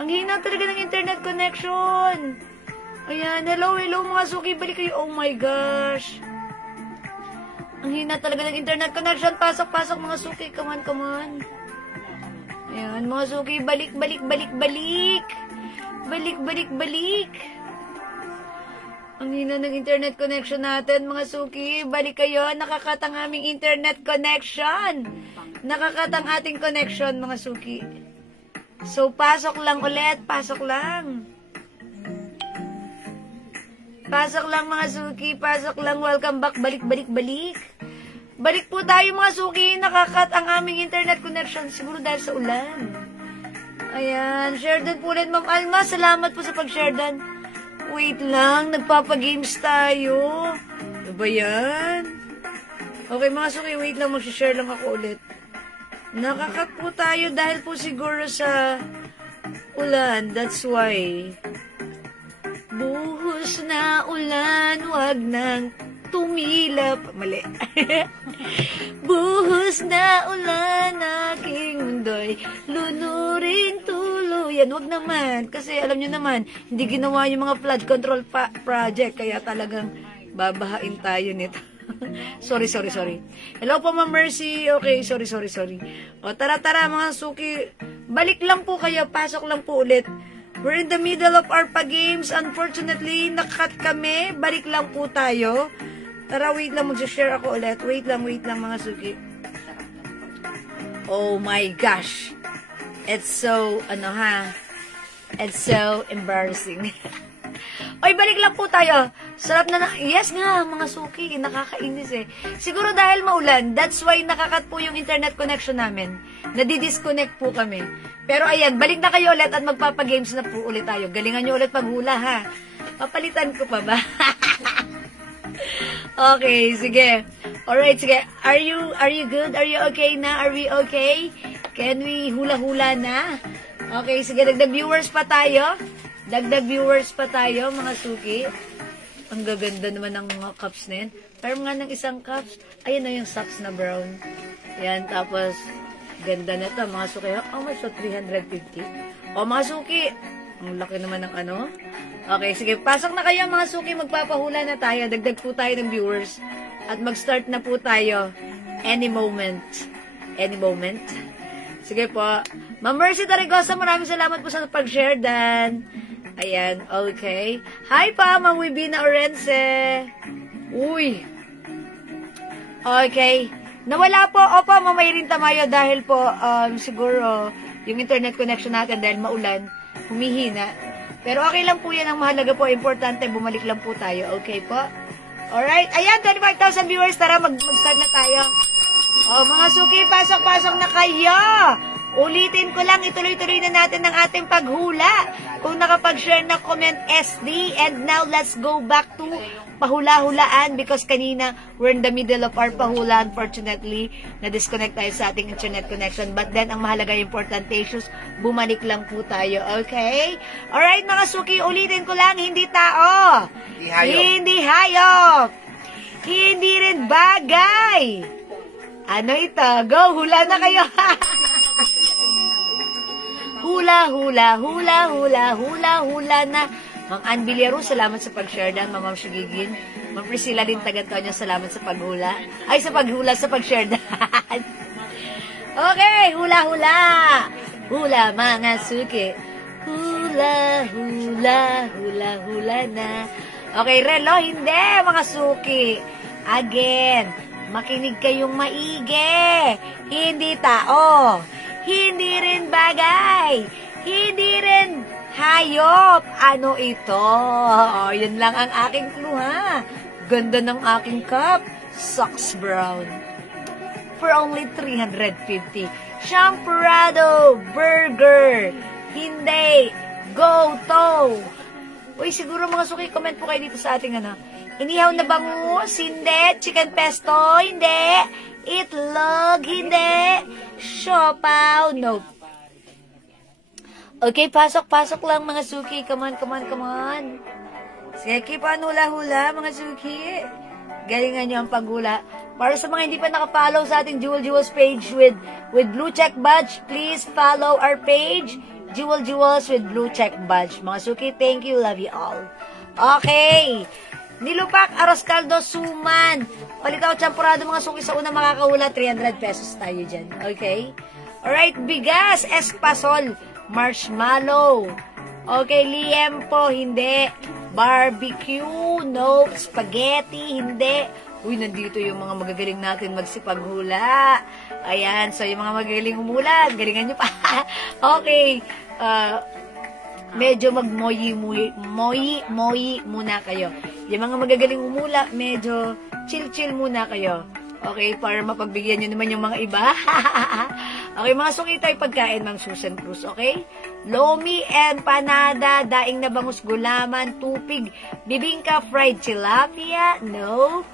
Ang hina talaga ng internet connection. Ayan, hello mga suki, balik kayo. Oh my gosh. Ang hina talaga ng internet connection. Pasok mga suki. Come on. Ayan, mga suki, balik. Balik. Ang hina ng internet connection natin, mga suki. Balik kayo. Nakakatang aming internet connection. Nakakatang ating connection, mga suki. So, pasok lang ulit. Pasok lang, mga suki. Pasok lang. Welcome back. Balik. Balik po tayo, mga suki. Nakakat ang aming internet connection. Siguro dahil sa ulan. Ayan. Share din po ulit, Ma'am Alma. Salamat po sa pag-share din. Wait lang. Nagpapagames tayo. Ano ba yan? Okay, mga suki. Wait lang. Mag-share lang ako ulit. Nakakat po tayo dahil po siguro sa ulan. That's why. Buhos na ulan, wag nang tumilap. Mali. Buhos na ulan, aking mundo'y lunuring tuluyan. Wag naman. Kasi alam nyo naman, hindi ginawa yung mga flood control project. Kaya talagang babahain tayo nito. Sorry. Hello po, Ma'am Mercy. Okay, sorry. O, tara, mga suki. Balik lang po kayo. Pasok lang po ulit. We're in the middle of our pa-games. Unfortunately, nakat kami. Balik lang po tayo. Tara, wait lang. Mag-share ako ulit. Wait lang, mga suki. Oh my gosh. It's so, It's so embarrassing. Oy, balik lang po tayo. Sarap na yes nga, mga suki. Nakakainis eh. Siguro dahil maulan, that's why nakakat po yung internet connection namin. Nadi-disconnect po kami. Pero ayan, balik na kayo ulit at magpapagames na po ulit tayo. Galingan nyo ulit paghula, ha? Papalitan ko pa ba? Okay, sige. Alright, sige. Are you good? Are you okay na? Are we okay? Can we hula-hula na? Okay, sige. Dagdag viewers pa tayo, mga suki. Ang gaganda naman ng mga cups na yan. Pero nga ng isang cups, ayan na yung socks na brown. Yan, tapos, ganda na ito, mga suki. Oh my, so 350. O, mga suki, ang laki naman ng ano. Okay, sige, pasok na kayo, mga suki. Magpapahula na tayo. Dagdag po tayo ng viewers. At mag-start na po tayo. Any moment. Sige po. Ma'am Mercy Tarigosa, maraming salamat po sa pag-share, Dan. Ayan, okay. Hi pa, Ma'am Wibina Orense. Uy. Okay. Nawala po. Opo, Mamay rin Tamayo dahil po, siguro, yung internet connection natin dahil maulan, humihina. Pero okay lang po yan. Ang mahalaga po, importante, bumalik lang po tayo. Okay po? Alright. Ayan, 25,000 viewers. Tara, mag-start na tayo. O, mga suki, pasok na kayo. Ulitin ko lang, ituloy-tuloy na natin ang ating paghula. Kung nakapag-share na comment SD, and now let's go back to pahula-hulaan because kanina we're in the middle of our pahula. Unfortunately, na-disconnect tayo sa ating internet connection. But then, ang mahalaga importante issues, bumalik lang po tayo. Okay? Alright, mga suki, ulitin ko lang, hindi tao. Hindi hayop. Hindi rin bagay. Ano ito? Go, hula na kayo. Hula na. Mang Ann Villero, salamat sa pag-share dan. Ma'am Shugigin. Ma'am Priscilla din Tagantonyo, salamat sa paghula. Ay, sa paghula, sa pag-share dan. Okay, hula. Hula, mga suki. Hula na. Okay, relo, hindi, mga suki. Again, makinig kayong maigi. Hindi tao. Hindi rin bagay. Hindi rin hayop. Ano ito? Oh, yan lang ang aking clue, ha? Ganda ng aking cup. Socks brown. For only 350. Champorado Burger. Hindi. Go-to. Uy, siguro mga suki, comment po kayo dito sa ating ano. Inihaw na bangus? Hindi. Chicken pesto? Hindi. Itlog? Hindi. Siopaw? Nope. Okay, pasok lang mga suki. Come on. Sige, keep on hula-hula mga suki. Galingan nyo ang paghula. Para sa mga hindi pa nakapollow sa ating Jewels page with blue check badge, please follow our page. Jewels with blue check badge. Mga suki, thank you, love you all. Okay. Nilupak, aros kaldo, suman. Palitaw, champurado, mga suki sa una makakahula, 300 pesos tayo dyan. Okay? Alright, bigas, espasol, marshmallow. Okay, liempo, hindi. Barbecue, no. Spaghetti, hindi. Uy, nandito yung mga magagaling natin magsipaghula. Ayan, so yung mga magagaling humula, galingan nyo pa. Okay, medyo mag-moyi muna kayo. Yung mga magagaling humula, medyo chill muna kayo. Okay, para mapagbigyan nyo naman yung mga iba. Okay, mga suki tayo pagkain, Ma'am Susan Cruz, okay? Lomi, empanada, daing na bangus gulaman, tupig, bibingka, fried tilapia, no.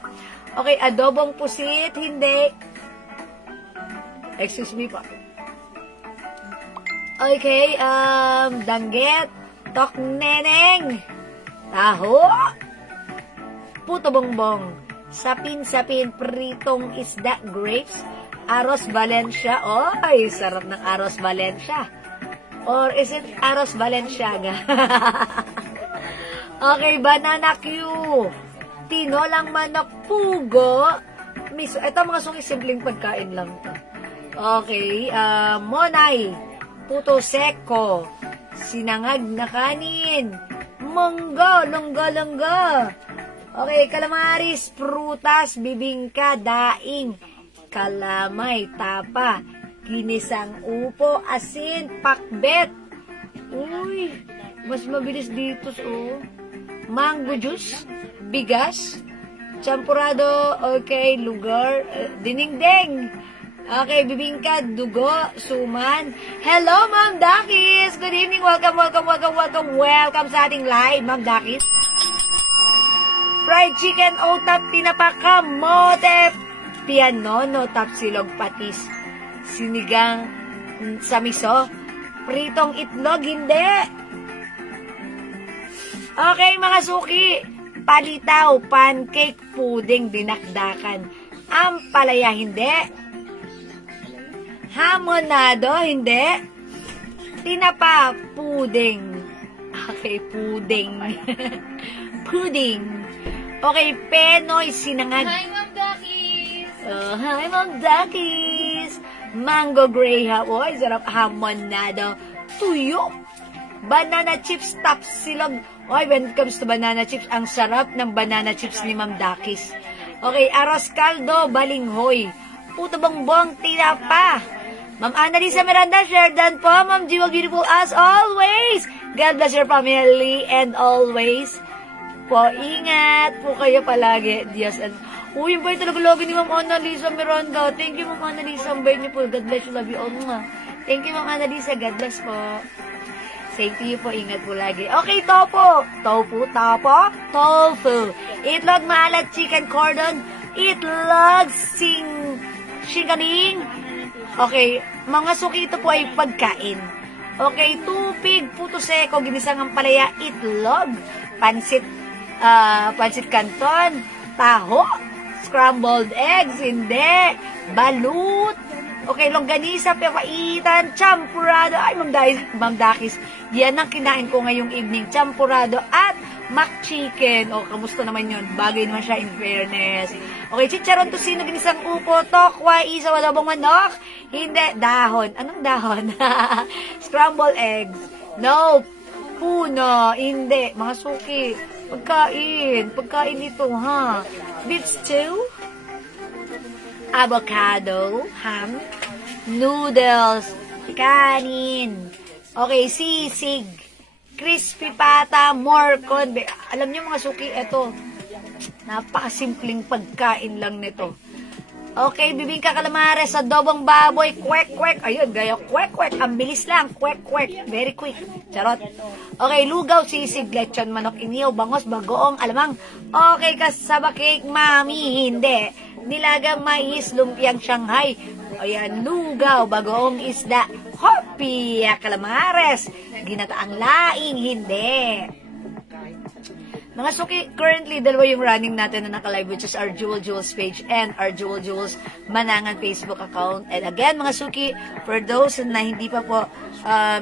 Okay, adobong pusit, hindi. Excuse me po. Okay, danggit, tokneneng, taho, puto bongbong, sapin, pritong isda, grapes, Aros Valencia. Oy, sarap ng Aros Valencia. Or is it Aros Valenciaga? Okay, banana Q. Tinolang manok, pugo. Miso, ito mga suki, simpleng pagkain lang to. Okay, monay, puto seko, sinangag na kanin, munggo, longgo. Okay, calamaris, prutas, bibingka, daing, kalamay, tapa, ginisang upo, asin, pakbet. Uy, mas mabilis dito, oh. Mango juice, bigas, champurado, okay, lugar, dinengdeng. Okay, bibingka, dugo, suman. Hello, Ma'am Dakis! Good evening, welcome sa ating live, Ma'am Dakis. Fried chicken, otap, tinapa, kamote, pianono, tapsilog, patis, sinigang sa miso, pritong itlog, hindi. Okay, mga suki, palitaw, pancake, puding, dinakdakan, ampalaya, hindi. Hamonado, hindi. Tinapa, puding. Okay, puding. Pudding. Okay, penoy, sinangag. Hi, Ma'am Dakis! Hi, Ma'am Dakis! Mango graham. Oy, sarap. Hamonado. Tuyo. Banana chips, tapsilog. Oy, when it comes to banana chips, ang sarap ng banana chips ni Ma'am Dakis. Okay, aros kaldo, balinghoy. Puto bongbong, tinapa. Ma'am Annalisa Miranda, share done po. Ma'am Jewel, beautiful as always. God bless your family and always. Po, ingat po kayo palagi. Dios and... Uy, yung bay talaga lagi ni Ma'am Annalisa Miranda. Thank you, Ma'am Annalisa. Ang bay niyo po. God bless you, love you all. Thank you, Ma'am Annalisa. God bless po. Same to you po. Ingat po lagi. Okay, tofu. Tofu. Itlog, maalat, chicken cordon. Itlog, singkaning. Okay, mga suki, ito po ay pagkain. Okay, tupig, puto seko, ginisang ampalaya, itlog, pansit canton, taho, scrambled eggs, hindi, balut, okay, longganisa, papaitan, champurado, ay, Ma'am Dakis, yan ang kinain ko ngayong evening, champurado at mac chicken. O, kamusta naman yun? Bagay naman siya in fairness. Okay, chicharon tocino, ginisang upo, tokwa, isaw, adobong manok, hindi, dahon. Anong dahon? Scrambled eggs. No, puno, hindi. Mga suki, pagkain ito, ha? Beef stew, avocado, ham, noodles, kanin, okay, sisig, crispy pata, morcon. Alam niyo mga suki, ito, napakasimpleng pagkain lang nito. Okay, bibingka calamares, adobong baboy, kwek. Ayun, gaya, kwek. Ang bilis lang, kwek. Very quick. Charot. Okay, lugaw, sisig, lechon, manok, inihaw, bangos, bagoong, alamang. Okay, kasaba cake, mami, hindi. Nilagang mais, lumpiang Shanghai. Ayan, lugaw, bagoong isda, hopia, calamares, ginataang laing, hindi. Mga suki, currently, dalawa yung running natin na naka-live, which is our Jewel Jewels page and our Jewel Jewels Manangan Facebook account. And again, mga suki, for those na hindi pa po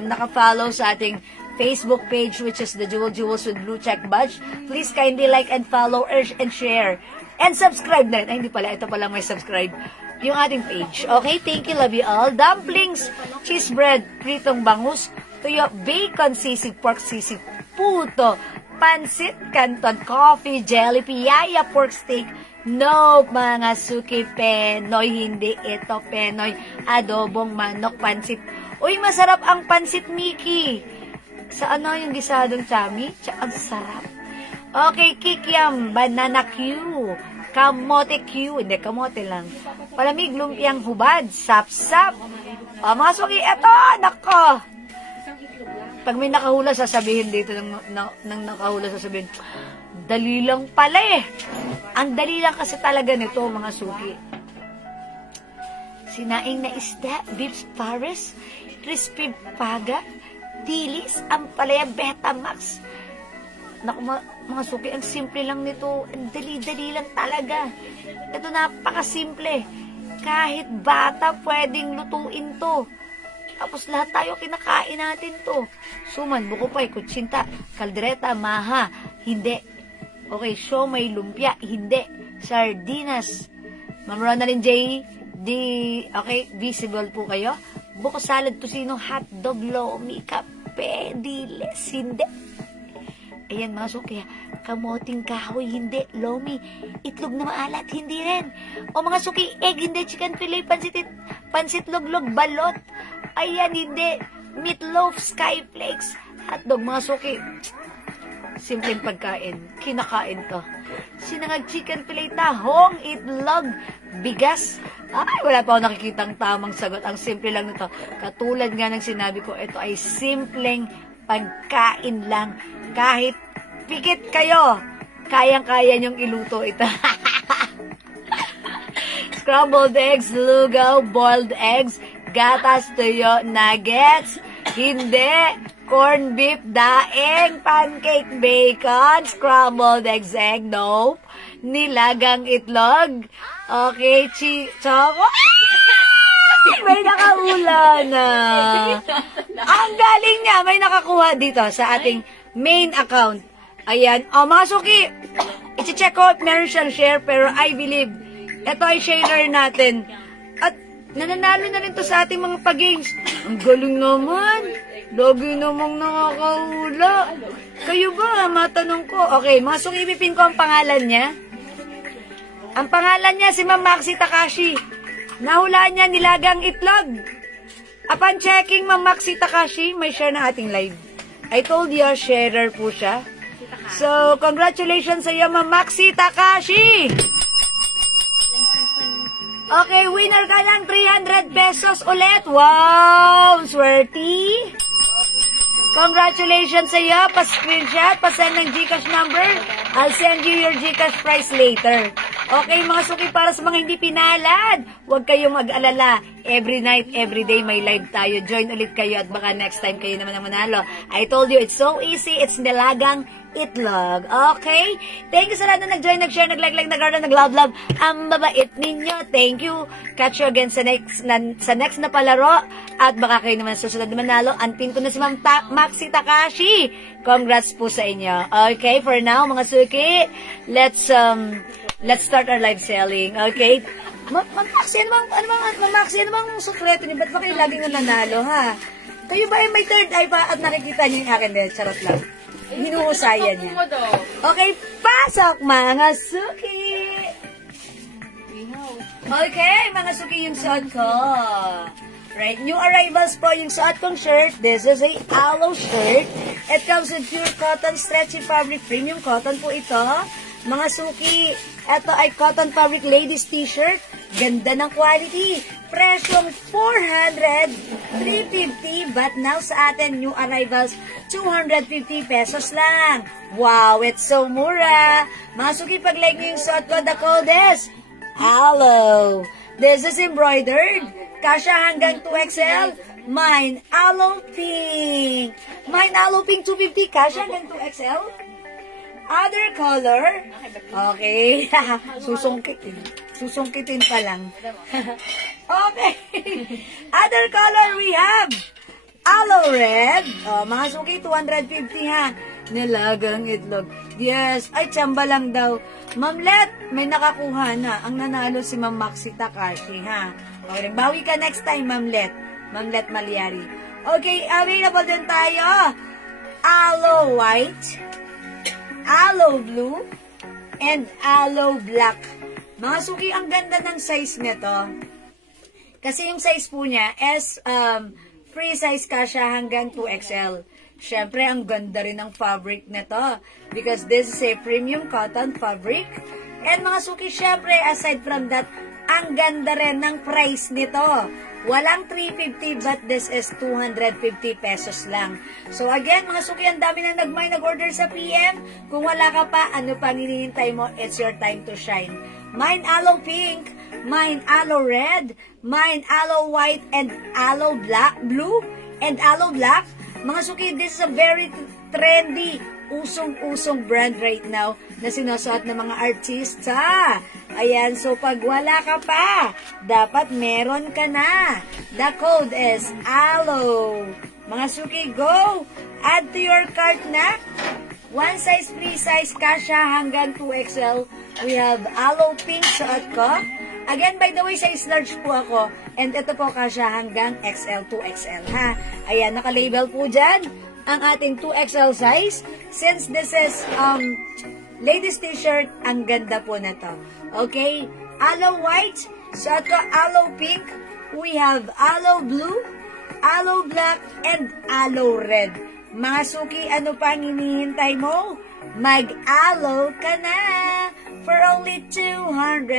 naka-follow sa ating Facebook page, which is the Jewel Jewels with Blue Check Badge. Please kindly like and follow and share. And subscribe na rin. Ay, hindi pala. Ito pala may subscribe. Yung ating page. Okay, thank you. Love you all. Dumplings, cheese bread, pritong bangus, tuyo, bacon, sisig, pork sisig, puto, pansit, canton, coffee, jelly, piyaya, pork steak, no, mga suki, penoy, hindi ito penoy, adobong manok, pansit. Uy, masarap ang pansit, Mickey. Sa ano yung gisadong chami? Ang sarap. Okay, kikiam, banana Q, kamote Q, hindi, kamote lang. Palamig, lumpiang hubad, sap-sap. Mga suki, eto, nako. Pag may nakahula, sasabihin dito, nang nakahula, sasabihin, dali lang pala eh. Ang dali lang kasi talaga nito, mga suki. Sinaing na isda, beef pares, crispy paga, dilis, ampalaya, Betamax. Naku, mga suki, ang simple lang nito. Ang dali-dali lang talaga. Ito, napakasimple. Kahit bata, pwedeng lutuin to. Tapos lahat tayo kinakain natin to. Suman, bukupay, kutsinta, kaldereta, maha. Hindi. Okay, siomay, lumpia. Hindi. Sardinas. Ma'am Ronaldin J. Okay, visible po kayo. Buko salad, tusino, hotdog, lomi, kape, diles. Hindi. Ayan mga suki, kamoting kahoy, hindi. Lomi, itlog na maalat, hindi rin. O mga suki, egg, hindi. Chicken fillet, pansit loglog, balot. Ayan, hindi. Meatloaf, skyflakes, hotdog, mga suki. Simpleng pagkain. Kinakain to. Sinangag chicken fillet, tahong, itlog, bigas. Ay, wala pa ako nakikitang tamang sagot. Ang simple lang nito. Katulad nga ng sinabi ko, ito ay simpleng pagkain lang. Kahit pikit kayo, kayang-kaya nyong iluto ito. Scrambled eggs, lugaw, boiled eggs, gatas, tuyo, nuggets, hindi, corned beef, daing, pancake, bacon, scrambled eggs, egg, nope, nilagang itlog, okay, choco, may nakahula na. Ang galing niya, may nakakuha dito sa ating main account. Ayan, mga suki, i-check ko if meron siyang share, pero I believe, ito ay sharer natin. At nananalo na rin to sa ating mga pag-games. Ang galing naman. Lagi namang nakakahula. Kayo ba? Matanong ko. Okay, mga suki, ipipin ko ang pangalan niya. Ang pangalan niya si Ma'am Maxi Takashi. Nahulaan niya nilagang itlog. Upon checking, Ma'am Maxi Takashi, may share na ating live. I told you, sharer po siya. So, congratulations sa iyo, Ma'am Maxi Takashi! Okay, winner ka ng 300 pesos ulit. Wow! Swerte! Congratulations sa iyo. Pa-screenshot, pa-send ng GCash number. I'll send you your GCash price later. Okay, mga suki, para sa mga hindi pinalad, huwag kayong mag-alala. Every night, every day, may live tayo. Join ulit kayo at baka next time kayo naman ang manalo. I told you, it's so easy. It's nilagang itlog. Okay? Thank you sa lahat na nag-join, nag-share, nag-like, nag-garden, nag-love. Ang babait ninyo. Thank you. Catch you again sa next na palaro. At baka kayo naman susunod na manalo. Antin ko na si Ma'am Maxi Takashi. Congrats po sa inyo. Okay, for now, mga suki, let's start our live selling. Okay? Maxi, ano bang sukreto niyo? Ba't ba kayo laging nanalo, ha? Kayo ba ay may third eye pa at nakikita niyo yung akin din? Charot lang. Hinuhusayan niya. Okay, pasok mga suki! Okay, mga suki, yung suot ko. Right, new arrivals po yung suot kong shirt. This is a aloe shirt. It comes with pure cotton, stretchy fabric, premium cotton po ito. Mga suki, ito ay cotton fabric ladies t-shirt. Ganda ng quality. Presyong 400, 350, but now sa atin, new arrivals, 250 pesos lang. Wow, it's so mura. Mga suki, pag-like nyo yung suot ko, the coldest. Aloe. This is embroidered. Kasha hanggang 2XL. Mine, aloe pink. Mine, aloe pink, 250. Kasha hanggang 2XL. Other color. Okay. Susungkitin pa lang. Okay. Other color we have aloe red. Mga suki, 250 ha. Nilagang itlog. Yes. Ay, tsamba lang daw. Ma'am Let, may nakakuha na. Ang nanalo si Ma'am Maxi Takashi, ha? Okay, bawi ka next time, Ma'am Let. Ma'am Let Malyari. Okay, available din tayo. Aloe white, aloe blue, and aloe black. Mga suki, ang ganda ng size nito. Kasi yung size po niya is free size ka siya hanggang 2XL. Siyempre, ang ganda rin ng fabric nito. Because this is a premium cotton fabric. And mga suki, siyempre, aside from that, ang ganda rin ng price nito. Walang 350 but this is 250 pesos lang. So again, mga suki, ang dami na nag-order sa PM. Kung wala ka pa, ano pang hinihintay mo? It's your time to shine. Mine aloe pink, mine aloe red, mine aloe white, and aloe black, blue, and aloe black. Mga suki, this is a very trendy, usong-usong brand right now na sinusuot ng mga artista. Ayan, so pag wala ka pa, dapat meron ka na. The code is aloe. Mga suki, go! Add to your cart na. One size, free size, kasha hanggang 2XL. We have aloe pink suot ko. Again, by the way, size large po ako. And ito po kasha hanggang XL, 2XL, ha? Ayan, naka-label po dyan ang ating 2XL size. Since this is ladies t-shirt, ang ganda po na to. Okay? Aloe white, suot ko aloe pink. We have aloe blue, aloe black, and aloe red. Mga suki, ano pang hinihintay mo? Mag-aloe ka na for only 250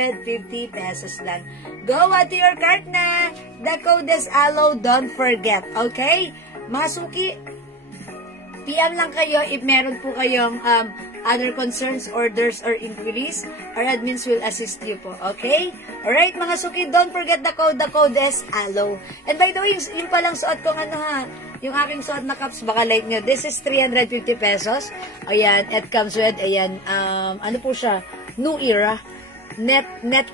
pesos lang. Go to your cart na. The code is aloe, don't forget. Okay? Mga suki, PM lang kayo if meron po kayong other concerns, orders, or inquiries. Our admins will assist you po. Okay? Alright, mga suki, don't forget the code. The code is aloe. And by the way, yung palang suot kong ano ha, yung aking suot na cups, baka like nyo, this is 350 pesos. Ayan, it comes with, ayan, ano po siya, new era. Net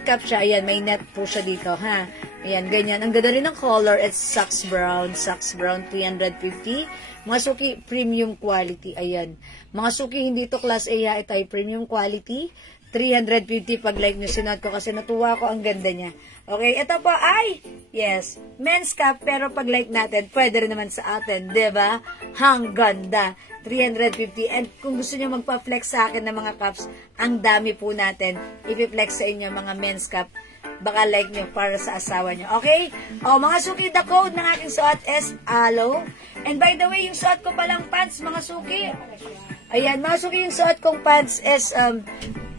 cup siya. Ayan, may net po siya dito, ha. Ayan, ganyan. Ang ganda rin ng color, it's Sax Brown, 350. Mga suki, premium quality. Ayan. Mga suki, hindi to class A, ha. Ito ay premium quality. 350 pag like nyo sinuot ko kasi natuwa ko, ang ganda niya. Okay, ito po ay, yes, men's cap, pero pag like natin, pwede rin naman sa atin, diba? Ang ganda. 350. And kung gusto nyo magpa-flex sa akin ng mga caps, ang dami po natin. I-flex sa inyo mga men's cap. Baka like nyo para sa asawa nyo. Okay? O, mga suki, the code ng aking suot is aloe. And by the way, yung suot ko palang pants, mga suki. Ayan, mga suki, yung suot kong pants is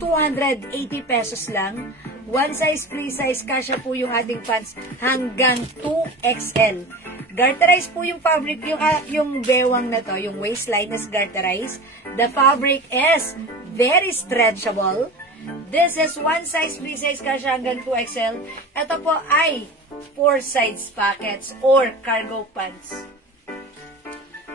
280 pesos lang. One size, free size, kasya po yung ating pants hanggang 2XL. Garterized po yung fabric, yung bewang na to, yung waistline is garterized. The fabric is very stretchable. This is one size, free size, kasya hanggang 2XL. Ito po ay 4 size pockets or cargo pants.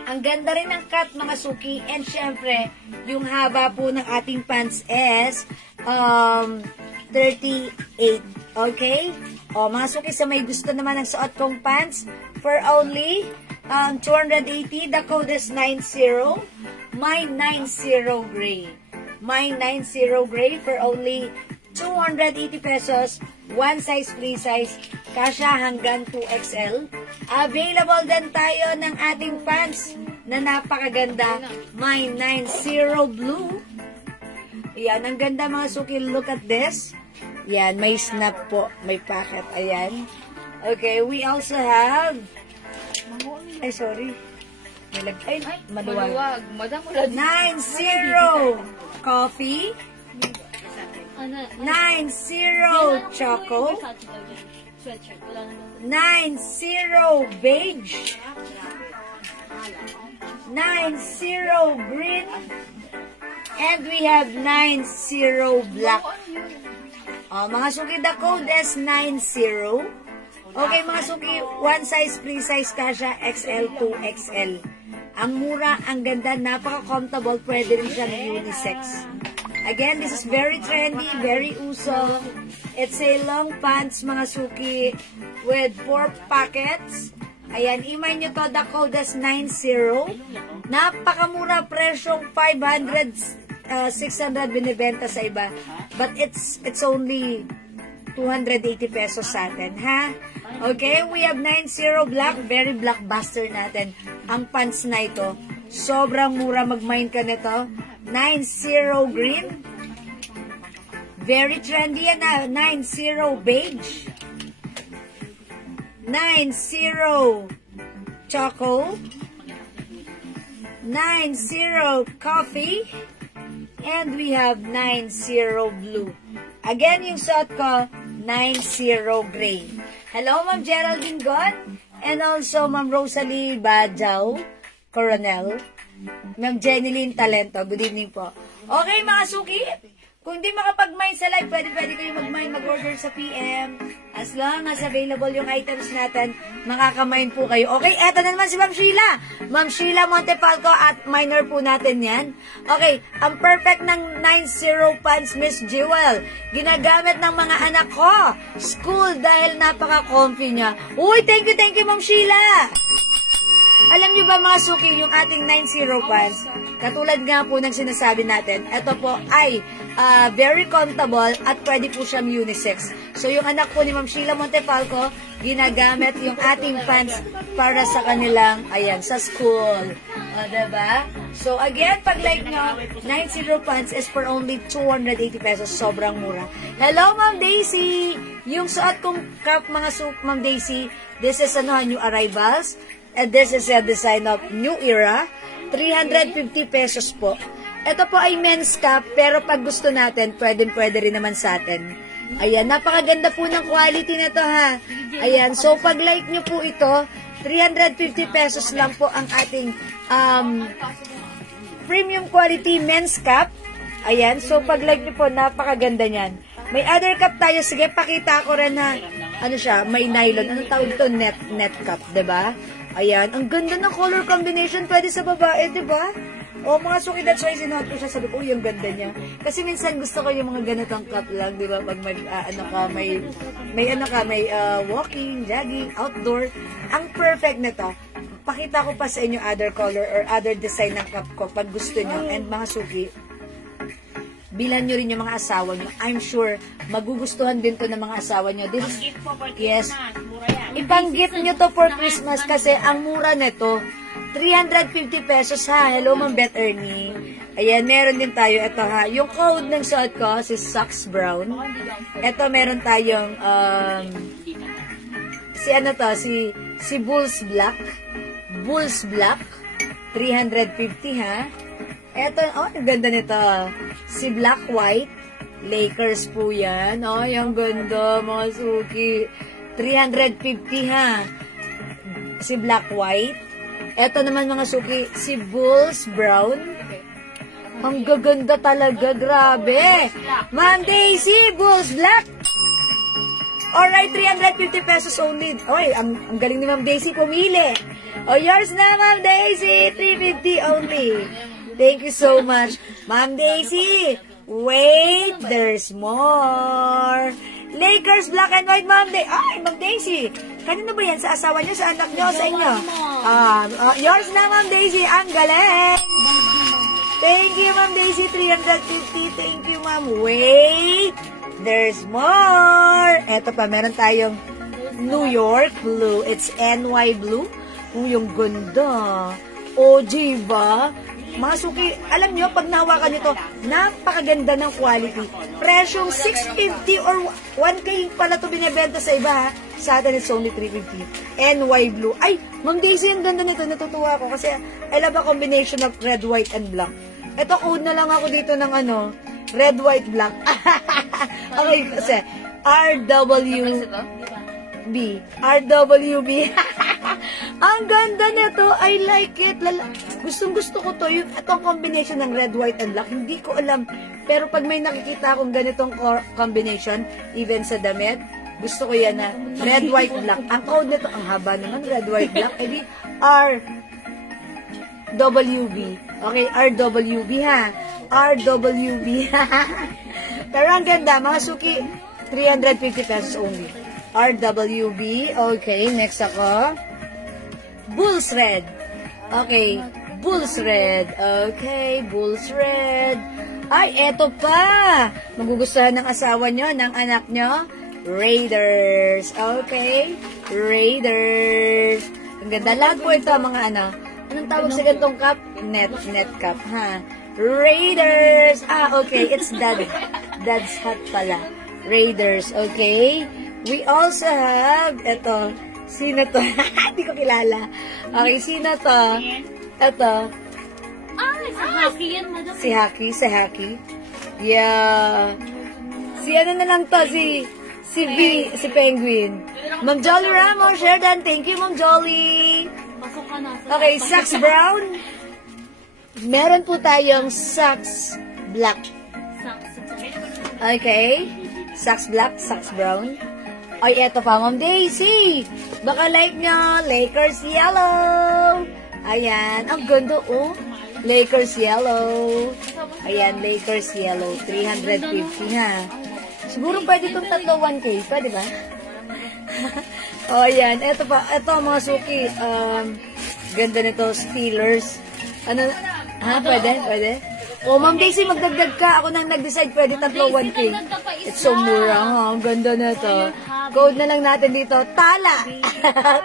Ang ganda rin ng cut, mga suki. And syempre, yung haba po ng ating pants is 38. Okay? O, mga suki, sa may gusto naman ng suot kong pants, for only 280. The code is 90. My 90 gray. My 90 gray for only 280 pesos. One size, free size. Kasya hanggang 2XL. Available din tayo ng ating pants na napakaganda. My 90 blue. Ayan, ang ganda, mga suki. Look at this. Ayan, may snap po. May packet. Ayan. Okay, we also have... Ay, sorry. Ay, maluwag. 90 coffee. 90 choco. 90 beige. 90 green. And we have 90 black. Mga suki, the code is 90. Okay, mga suki, one size, free size kasha, XL to XL. Ang mura, ang ganda, napaka-comfortable, pwede rin siyang unisex. Again, this is very trendy, very uso. It's a long pants, mga suki, with 4 pockets. Ayan, email nyo to, the code is 90. Napakamura, presyong 500, 600 binibenta sa iba. But it's only 280 pesos sa atin, ha? Okay, we have 90 black, very blockbuster natin. Ang pants na ito, sobrang mura, mag-mind ka nito. 90 green, very trendy yan na. 90 beige, 90 choco, 90 coffee, and we have 90 blue. Again, yung suot ko, 90 gray. Hello, Ma'am Geraldine Gon, and also Ma'am Rosalie Bajao Coronel, Ma'am Jenilyn Talento. Good evening po. Okay, mga suki, kung di makapag-mine sa live, pwede kayo mag-mine, mag-order sa PM. As long as available yung items natin, makaka-mine po kayo. Okay, eto na naman si Ma'am Sheila. Ma'am Sheila Montefalco at miner po natin yan. Okay, ang perfect ng 90 pants, Miss Jewel. Ginagamit ng mga anak ko. School dahil napaka-comfy niya. Uy, thank you, Ma'am Sheila. Alam niyo ba mga suki, yung ating 90 pants, katulad nga po ng sinasabi natin, ito po ay very comfortable at pwede po siyang unisex. So yung anak po ni Ma'am Sheila Montefalco, ginagamit yung ating pants para sa kanilang, ayan, sa school. Diba? So again, pag like nyo, 90 pants is for only 280 pesos. Sobrang mura. Hello, Ma'am Daisy! Yung suot kong cap, Ma'am Daisy, this is new arrivals. And this is a design of New Era. 350 pesos po. Ito po ay men's cap, pero pag gusto natin, pwede rin naman sa atin. Ayan, napakaganda po ng quality na to, ha. Ayan, so pag like nyo po ito, 350 pesos lang po ang ating premium quality men's cap. Ayan, so pag like nyo po, napakaganda niyan. May other cap tayo. Sige, pakita ko rin na, ano siya, may nylon. Anong tawag ito? Net cap, diba? Ayan, ang ganda ng color combination. Pwede sa babae, diba? O, mga suki, that's why sinuot ko siya. Sabi ko, yung ganda niya. Kasi minsan gusto ko yung mga ganitong cap lang, diba? Pag may walking, jogging, outdoor. Ang perfect na to. Pakita ko pa sa inyo other color or other design ng cap ko pag gusto nyo. And mga suki, bilhan nyo rin yung mga asawa nyo. I'm sure, magugustuhan din to ng mga asawa nyo. Yes. Ipang-gift nyo to for Christmas kasi ang mura nito. 350 pesos, ha. Hello, Ma'am Beth Ernie. Ayan, meron din tayo. Ito, ha. Yung code ng suot ko, si Socks Brown. Ito, meron tayong, si Bulls Black. Bulls Black. 350, ha. Eto, ang ganda nito. Si Black White, Lakers po yan. Yung ganda, mga suki. 350, ha. Si Black White. Eto naman, mga suki, si Bulls Brown. Ang gaganda talaga, grabe. Ma'am Daisy, Bulls Black. Alright, 350 pesos only. Oy, ang galing ni Ma'am Daisy pumili. Yours na, Ma'am Daisy. 350 only. Thank you so much. Ma'am Daisy, wait, there's more. Lakers Black and White, Ma'am Daisy. Ay, Ma'am Daisy, kanino ba yan? Sa asawa niyo, sa anak niyo, sa inyo? Yours na, Ma'am Daisy. Ang galing. Thank you, Ma'am Daisy. 350. Thank you, Ma'am. Wait, there's more. Eto pa, meron tayong New York Blue. It's NY Blue. Yung ganda. OG ba? Mga suki, alam nyo, pag nahawakan nyo to, napakaganda ng quality. Presyong 650 or 1K pala to binibenta sa iba, ha? Sa atin, it's only 350. NY Blue. Ay, Ma'am Daisy, ang ganda nito. Natutuwa ako kasi I love a combination of red, white, and black. Ito, code na lang ako dito ng red, white, black. Okay, kasi RWB. Ang ganda nito. I like it. Gustong-gusto ko to. Itong combination ng red, white, and black. Hindi ko alam. Pero pag may nakikita akong ganitong combination, even sa damit, gusto ko yan na red, white, black. Ang code nito, ang haba naman, red, white, black. Edi, RWB. Okay, RWB, ha? RWB. Pero ang ganda, mga suki, 350 pesos only. RWB. Okay, next ako. Bulls Red. Okay, Bulls Red. Okay, Bulls Red. Ay, eto pa. Magugustuhan ng asawa nyo, ng anak nyo. Raiders. Okay, Raiders. Ang ganda. Lahat po ito, mga ano. Anong tawag sa gantong cup? Net cup, ha? Raiders. Okay, it's Dad's hat pala. Raiders, okay? We also have, eto, sino to? Hindi ko kilala. Okay, sino to? Eto. Si Haki yan, madam. Si Haki. Yeah. Si ano na lang to, si Penguin. Ma'am Jolly Ramos, Sheridan, thank you, Ma'am Jolly. Pasok ka na. Okay, Sax Brown. Meron po tayong Sax Black. Okay. Sax Black, Sax Brown. Ay, eto pa, Ma'am Daisy. Baka like nyo, Lakers Yellow. Ayan, ang ganda, oh. Lakers Yellow. Ayan, Lakers Yellow. 350, ha. Siguro pwede itong tatlo 1K. Pwede ba? Ayan, eto pa. Eto, mga suki. Ganda nito, Steelers. Ano? Ha, pwede? Ma'am Daisy, magdagdag ka. Ako nang nag-decide, pwede tatlo 1K. It's so mura, ha? Ang ganda na ito. Code na lang natin dito. Tala!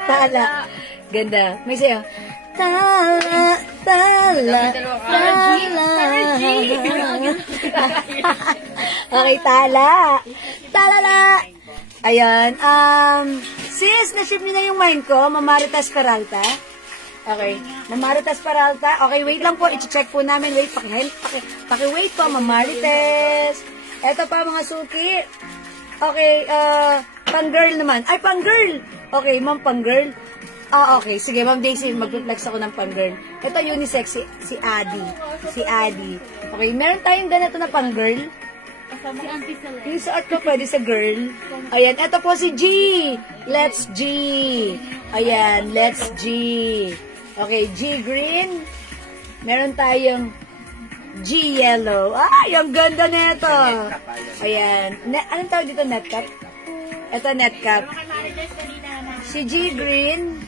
Tala. Ganda. May sayo. Tala. Okay, tala. Talala. Ayan. Sis, na-ship niyo na yung wine ko. Mamaritas Peralta. Okay. Mamaritas Peralta. Okay, wait lang po. I-check po namin. Wait, paki-wait po, Mamaritas. Eto pa, mga suki. Okay, pang-girl naman. Ay, pang-girl! Okay, ma'am, pang-girl. Okay. Sige, Ma'am Daisy, mag-flex ako ng pang-girl. Ito, unisex, si Adi. Si Adi. Okay, meron tayong ganito na pang-girl. Si Auntie Celeste. Yung sa art ko, pwede sa girl. Ayan, ito po si G. Let's G. Ayan, let's G. Okay, G green. Meron tayong G yellow. Ay, ang ganda nito. Ayan. Anong tawag dito? Net cap? Ito, net cap. Si G green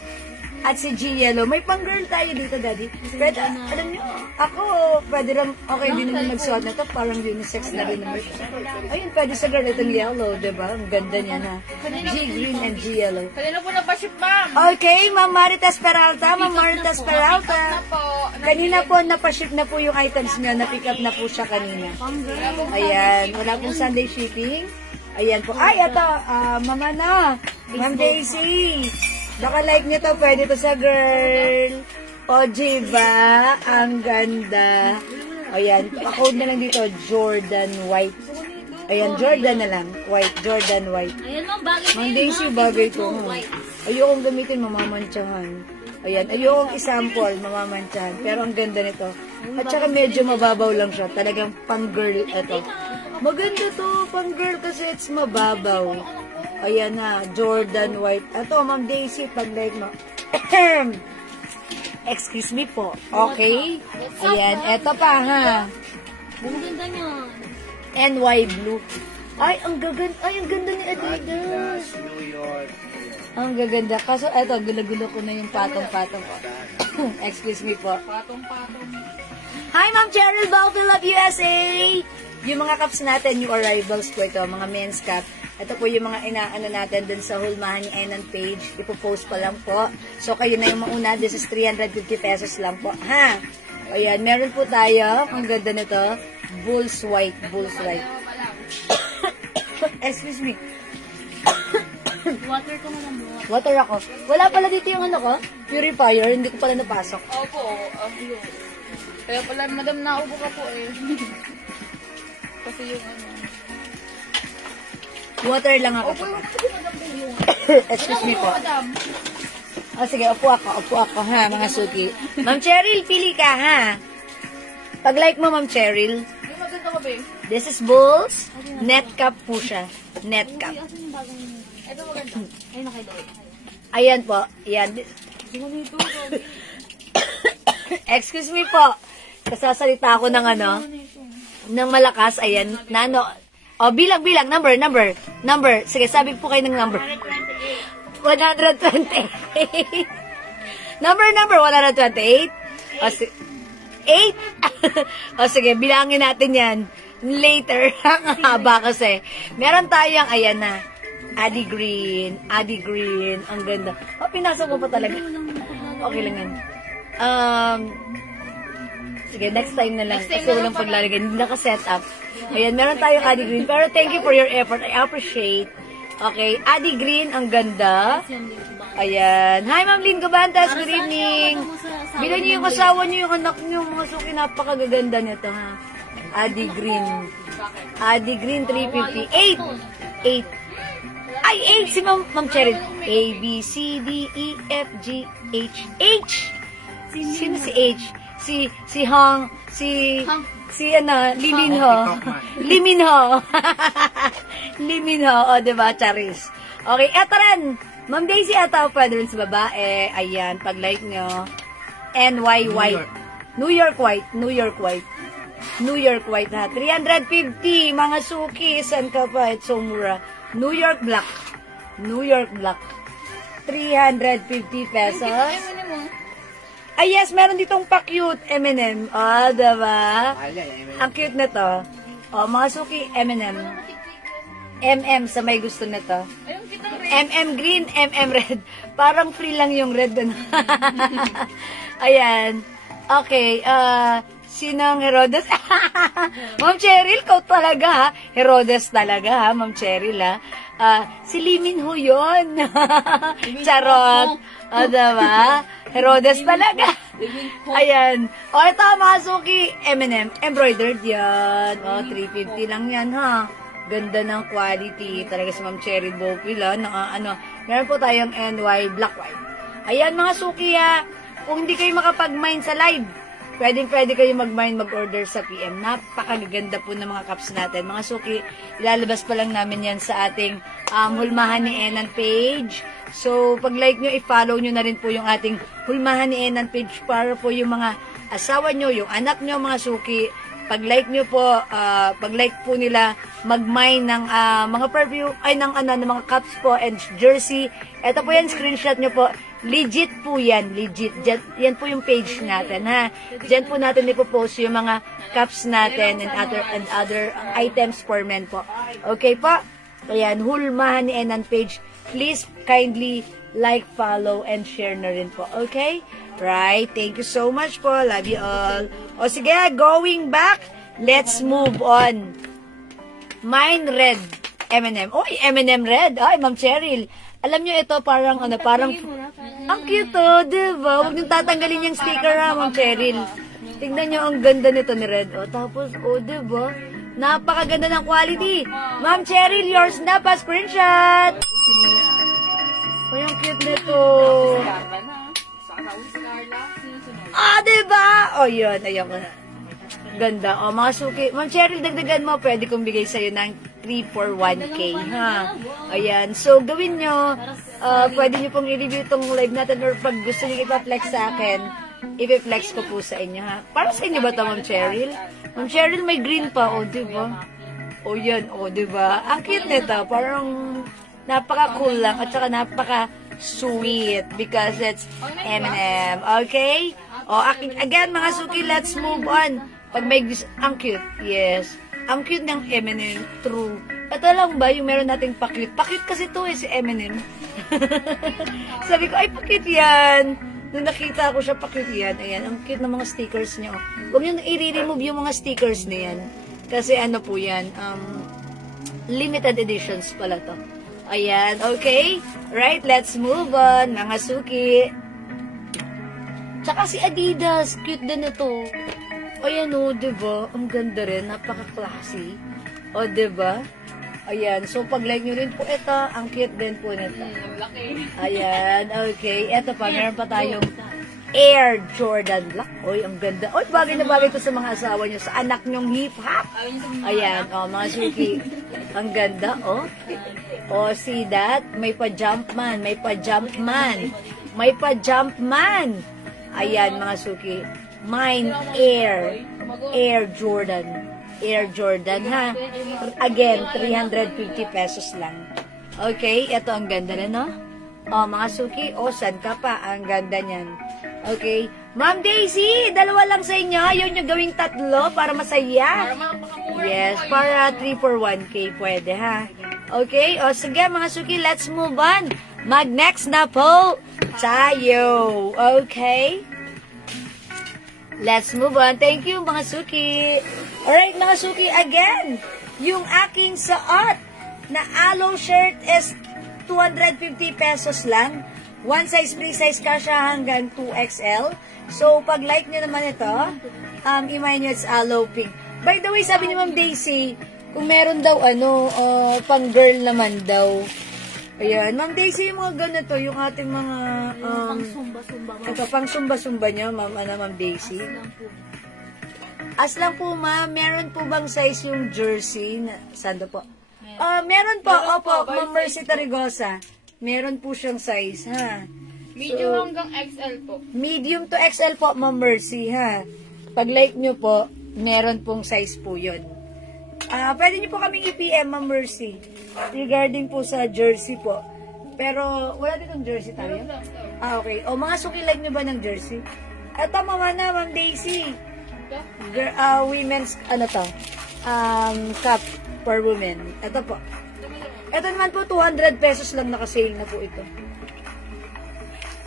at si G yellow. May pang-girl tayo dito, Daddy. Pwede, alam nyo, ako, pwede lang, okay din naman magsuot na ito. Parang unisex na rin naman. Ayun, pwede sa girl itong yellow, diba? Ang ganda niya na. G green and G yellow. Kanina po napaship, ma'am. Okay, Ma'am Maritas Peralta. Ma'am Maritas Peralta. Kanina po, napaship na po yung items niya. Na-pick up na po siya kanina. Ayan, wala pong Sunday shipping. Ayan po. Ay, ito, mama na. Ma'am Daisy. Baka like nyo to, pwede to sa girl. O, diba? Ang ganda. Ayan, pa-code na lang dito, Jordan White. Ayan, Jordan na lang. White, Jordan White. Ayan, ma'am, bagay Ma'am Daisy, bagay ko. Ayokong gamitin, mamamantsahan. Ayan, ayokong isample, mamamantsahan. Pero ang ganda nito. At saka medyo mababaw lang siya. Talagang pang-girl ito. Maganda to, pang-girl kasi it's mababaw. Ayan na, Jordan White. Ito, Ma'am Daisy, pag-like mo. Excuse me po. Okay? Ayan, eto pa, ha? Ang ganda niya. NY Blue. Ay, ang gaganda. Ay, ang ganda ni Adidas. Ang gaganda. Kaso, eto, gulo-gulo ko na yung patong-patong ko. Excuse me po. Patong-patong. Hi, Ma'am Cheryl Belleville of USA! Yung mga cups natin, new arrivals po ito, mga men's cup. Ito po yung mga inaano natin dun sa Hulmahan ni Enan page. Ipopost pa lang po. So, kayo na yung mauna. This is 350 pesos lang po. Ha? Ayan, meron po tayo. Ang ganda nito. Bulls White. Bulls White. Excuse me. Water ko mo lang. Water ako. Wala pala dito yung ano ko? Purifier. Hindi ko pala napasok. Opo. Yun. Kaya pala, madam, naubo ka po eh. Kasi yung ano. Water lang ako. Excuse me po. Sige, upo ako ha, mga suki. Ma'am Cheryl, pili ka ha. Pag-like mo, Ma'am Cheryl. This is Bulls. Net cap po siya. Net cap. Ito maganda. Ay, nakaidoy. Ayan po. Ayan. Excuse me po. Kasasalita ako ng ano, ng malakas. Ayan. Nano. O, bilang. Number. Sige, sabi po kayo ng number. 128. Number 128. O, 8. O, sige, bilangin natin yan. Later. Ang haba kasi. Meron tayong, ayan na. Adi Green. Ang ganda. Oh, pinasok ko pa talaga. Okay lang yan. Sige, next time na lang. Kasi walang paglalagay. Hindi naka-set up. Ayan, meron tayong Adi Green. Pero thank you for your effort. I appreciate. Okay, Adi Green, ang ganda. Ayan. Hi, Ma'am Lynn Gabantas. Good evening. Bilan niyo yung asawa niyo, yung anak niyo. Mga suki, napakagaganda nito, ha. Adi Green. Adi Green, 350. 8. Ay, 8 si Ma'am Cheryl. A, B, C, D, E, F, G, H. H! Sino si H? Si Hong, si Liminho. Liminho, o, diba, Charis. Okay, eto rin. Ma'am Daisy, ata, pwede rin sa babae. Ayan, pag-like nyo. NY White. New York White, ha. 350, mga suki. San ka pa? It's so mura. New York Black. 350 pesos. Ay, yes, meron ditong pa-cute M&M. Oh, diba? Ang cute na to. Oh, mga suki, M&M. MM sa may gusto nito. MM green, MM red. Parang free lang yung red dun. Ayan. Okay, sinang Herodes? Ma'am Cheryl, kau talaga, ha? Herodes talaga, ha? Ma'am Cheryl, ha? Si Liminho yun. Charot. O, diba? Herodes talaga. Ayan. O, ito, mga suki, M&M. Embroidered yan. O, 350 lang yan, ha? Ganda ng quality. Talaga si Ma'am Cheryl Bopil, ha? Meron po tayong NY Black White. Ayan, mga suki, ha? Kung hindi kayo makapag-mine sa live, pwede kayo mag-mine, mag-order sa PM. Napakaganda po ng mga cups natin. Mga suki, ilalabas pa lang namin yan sa ating Hulmahan ni Enan page. So, pag-like nyo, i-follow nyo na rin po yung ating Hulmahan ni Enan page para po yung mga asawa nyo, yung anak nyo, mga suki, pag-like nyo po, pag-like po nila, mag-mine ng mga perfume, ng mga cups po and jersey. Ito po yan, screenshot nyo po. Legit po yan, legit. Yan po yung page natin, ha. Diyan po natin ipopost yung mga cups natin and other items for men po. Okay po? Ayan, Hulmahan ni Enan page. Please kindly like, follow, and share na rin po. Okay? Right? Thank you so much po. Love you all. O sige, going back, let's move on. Mine red. M&M. Oy, M&M red. Ay, Ma'am Cheryl. Alam nyo ito, parang, ang cute, oh, diba? Huwag nyung tatanggalin yung sticker, ha, Ma'am Cheryl. Tignan nyo, ang ganda nito ni Red. O, tapos, diba? Napakaganda ng quality. Ma'am Cheryl, yours na pa, screenshot. Ay, ang cute nito. Diba? O, yun, ayun ko na. Ganda. O, mga suki. Ma'am Cheryl, dagdagan mo, pwede kong bigay sa'yo ng 341K, ha? Ayan. So, gawin nyo, pwede nyo pong i-review itong live natin or pag gusto nyo ipa-flex sa akin, ipi-flex ko po sa inyo, ha? Para sa inyo ba ito, Ma'am Cheryl? Ma'am Cheryl, may green pa, o, diba? O, yan, o, diba? Ang cute nito, parang napaka-cool lang at saka napaka-sweet because it's M&M, okay? O, again, mga suki, let's move on. Pag may ang cute, yes. Ang cute ng M&M, true. Ito lang ba yung meron nating pa-cute? Pa-cute kasi to si M&M. Sabi ko, ay pa-cute yan. Nung nakita ko siya, pa-cute yan. Ayan, ang cute ng mga stickers niyo. Huwag nyo i-remove yung mga stickers na yan. Kasi ano po yan, limited editions pala to. Ayan, okay? Right, let's move on. Mga suki. Tsaka si Adidas, cute din ito. Ayan o, diba? Ang ganda rin. Napaka-classy. O, diba? Ayan. So, pag-like nyo rin po ito, ang cute din po nito. Ayan. Okay. Ito pa. Meron pa tayong Air Jordan Black. Oy, ang ganda. Oy, bagay na bagay ito sa mga asawa nyo. Sa anak nyong hip-hop. Ayan. O, mga suki. Ang ganda, o. O, see that? May pa-jumpman. May pa-jumpman. May pa-jumpman. Ayan, mga suki. Mine Air Jordan. Air Jordan, ha? Again, 350 pesos lang. Okay, ito ang ganda na, no? O, mga suki, o, saan ka pa? Ang ganda niyan. Okay. Ma'am Daisy, dalawa lang sa inyo. Ayaw nyo gawing tatlo para masaya. Para makakamura Yes, po kayo. para 3 for 1K pwede ha. Okay, o sige mga suki, let's move on. Mag-next na po tayo. Okay? Let's move on. Thank you mga suki. Alright mga suki, again, yung aking suot na aloe shirt is 250 pesos lang. One size, free size ka siya hanggang 2XL. So, pag like nyo naman ito, imagine nyo it's aloe pink. By the way, sabi ni Ma'am Daisy, kung meron daw, pang girl naman daw. Ayan, Ma'am Daisy, yung mga ganito, yung ating mga, Pang sumba-sumba. ito, pang sumba-sumba nyo, Ma'am Daisy. As lang po, ma'am, meron po bang size yung jersey? Saan po? Meron po, opo, Ma'am Mercy Tarigosa. Meron po siyang size, ha? Medium So, hanggang XL po. medium to XL po, Ma'am Mercy, ha? Pag like nyo po, meron pong size po yun. Pwede nyo po kaming i-PM, Ma'am Mercy, regarding po sa jersey po. Pero, wala ditong jersey tayo? Okay. O, mga suki like nyo ba ng jersey? Ito, Ma'am Daisy. Women's, cup for women. Ito po. Ito naman po, 200 pesos lang nakasale na po ito.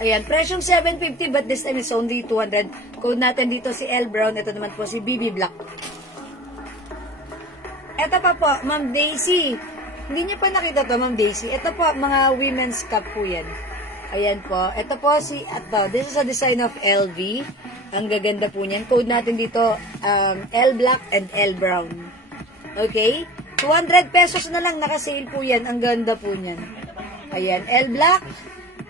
Ayan, presyong 750 but this time is only 200. Code natin dito si L Brown. Ito naman po si BB Black. Ito pa po, Ma'am Daisy. Hindi niyo pa nakita to, Ma'am Daisy. Ito po, mga women's cup po yan. Ayan po. Ito po this is a design of LV. Ang gaganda po niyan. Code natin dito, L Black and L Brown. Okay? 200 pesos na lang nakasale po yan. Ang ganda po niyan. Ayan, L Black,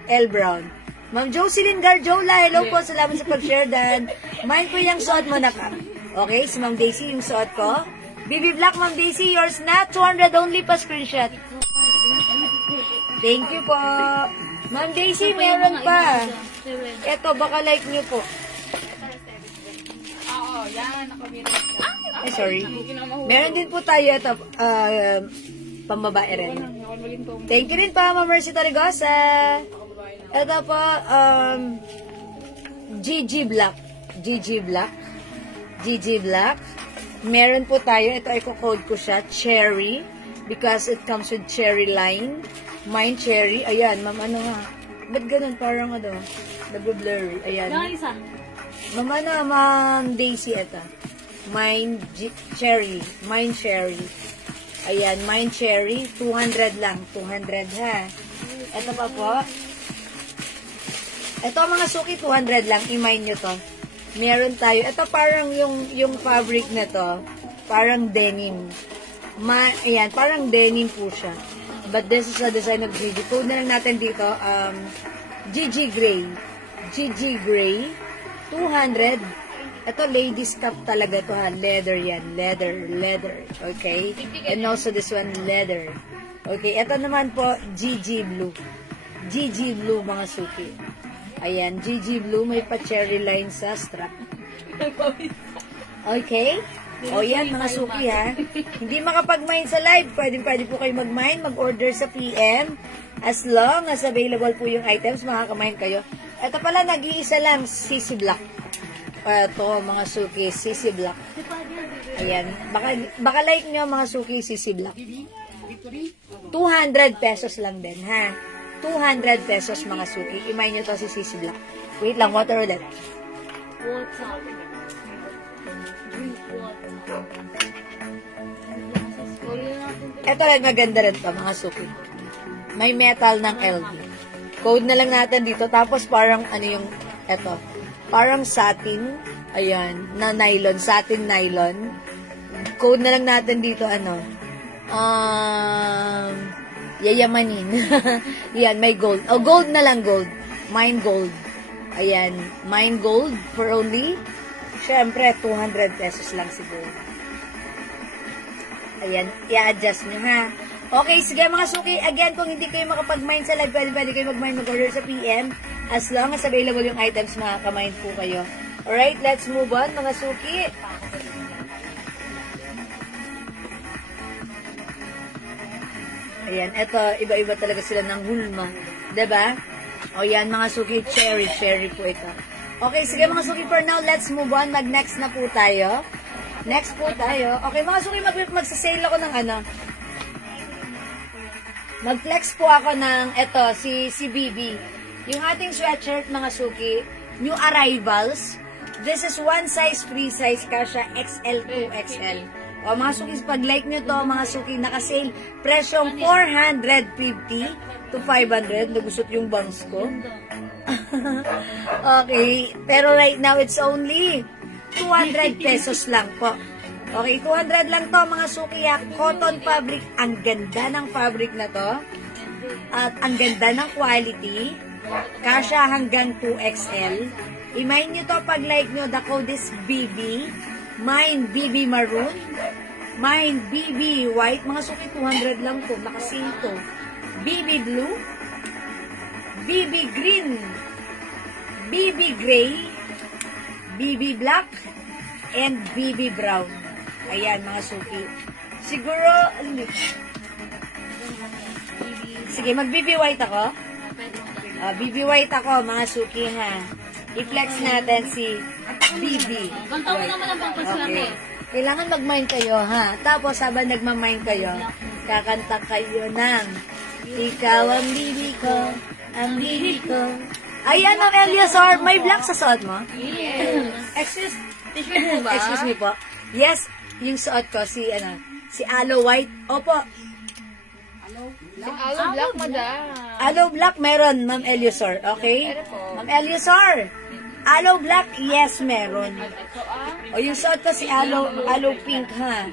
L Brown. Ma'am Jocelyn Garjola, hello po. Salamat sa pag-share dan. Mine po yung suot mo na ka. Okay, si Ma'am Daisy yung suot ko. BB Black, Ma'am Daisy, yours na. 200 only pa screenshot. Thank you po. Ma'am Daisy, meron pa. Ito, baka like nyo po. Oo, yan. Nakamira. Ay, sorry. Meron din po tayo ito, pambabae rin. Thank you rin pa, Ma'am Mercy Tarigosa. Ito po, GG Black. GG Black. GG Black. Meron po tayo, ito ay code ko siya, Cherry. Because it comes with cherry line. Mine Cherry. Ayan, Ma'am, ba't ganun? Parang nag-blurry. Ayan. Ma'am Daisy, ito. Mine Cherry. Mine Cherry. Ayan, Mine Cherry. 200 lang. 200 ha. Ito pa po. Ito mga suki, 200 lang. I-mine nyo to. Meron tayo. Ito parang yung fabric na to. Parang denim. Ayan, parang denim po siya. But this is a design of GG. Code na lang natin dito. GG Gray. GG Gray. 200. Ito, ladies cup talaga to ha. Leather yan. Leather. Okay? And also this one, leather. Okay, ito naman po, GG Blue. GG Blue, mga suki. Ayan, GG Blue. May pa-cherry line sa strap. Okay? O yan, mga suki ha. Hindi makapag-mine sa live. Pwede po kayo mag-mine, mag-order sa PM. As long as available po yung items, makaka-mine kayo. Ito pala, nag-iisa lang, CC Black. Ito, mga suki, CC Black. Ayan. Baka like nyo, mga suki, CC Black. 200 pesos lang din, ha? 200 pesos, mga suki. Imay nyo to si CC Black. Wait lang, water ulit. Ito rin, maganda rin to, mga suki. May metal ng LV. Code na lang natin dito. Tapos parang, eto. Parang satin. Ayan, na nylon. Satin nylon. Code na lang natin dito, yayamanin. Yan, may gold. O, gold na lang, gold. Mine gold. Ayan, mine gold for only, syempre, 200 pesos lang siguro. Ayan, i-adjust nyo, ha? Okay, sige mga suki. Again, kung hindi kayo makapag-mine sa live, pwede kayo mag-mine, mag-order sa PM. As long as available yung items, makaka-mine po kayo. Alright, let's move on, mga suki. Ayan, eto, iba-iba talaga sila ng hulma. Diba? O yan, mga suki, cherry po ito. Okay, sige mga suki, for now, let's move on. Mag-next na po tayo. Next po tayo. Okay, mga suki, magsasale ako ng ano. Mag-flex po ako ng, eto, si BB. Yung ating sweatshirt, mga suki, new arrivals. This is one size, free size, kasha XL to XL. O mga suki, pag-like nyo to, mga suki, naka-sale. Presyong 450 to 500. Nagusot yung bangs ko. Okay, pero right now, it's only 200 pesos lang po. Okay, 200 lang to, mga suki. Cotton fabric. Ang ganda ng fabric na to. At ang ganda ng quality. Kasha hanggang 2XL. I-mind nyo to pag like nyo. The code is BB. Mine BB Maroon. Mine BB White. Mga suki, 200 lang to. Nakasin to. BB Blue. BB Green. BB Gray. BB Black. And BB Brown. Ayan, mga suki. Siguro, sige, mag-BB White ako. BB White ako, mga suki, ha. I-flex natin si BB. Okay. Kailangan mag-mind kayo, ha. Tapos, habang nagmamind kayo, kakanta kayo ng ikaw ang BB ko, ang BB ko. Ayan, Ma'am Eliasor, may black sa suot mo? Yes. Excuse me po. Yes, yung suot ko, si Aloe White. Opo. Aloe Black, madam. Aloe Black, meron, Ma'am Eliasor. Okay? Ma'am Eliasor, Aloe Black, yes, meron. O, yung suot ko si Aloe Pink, ha?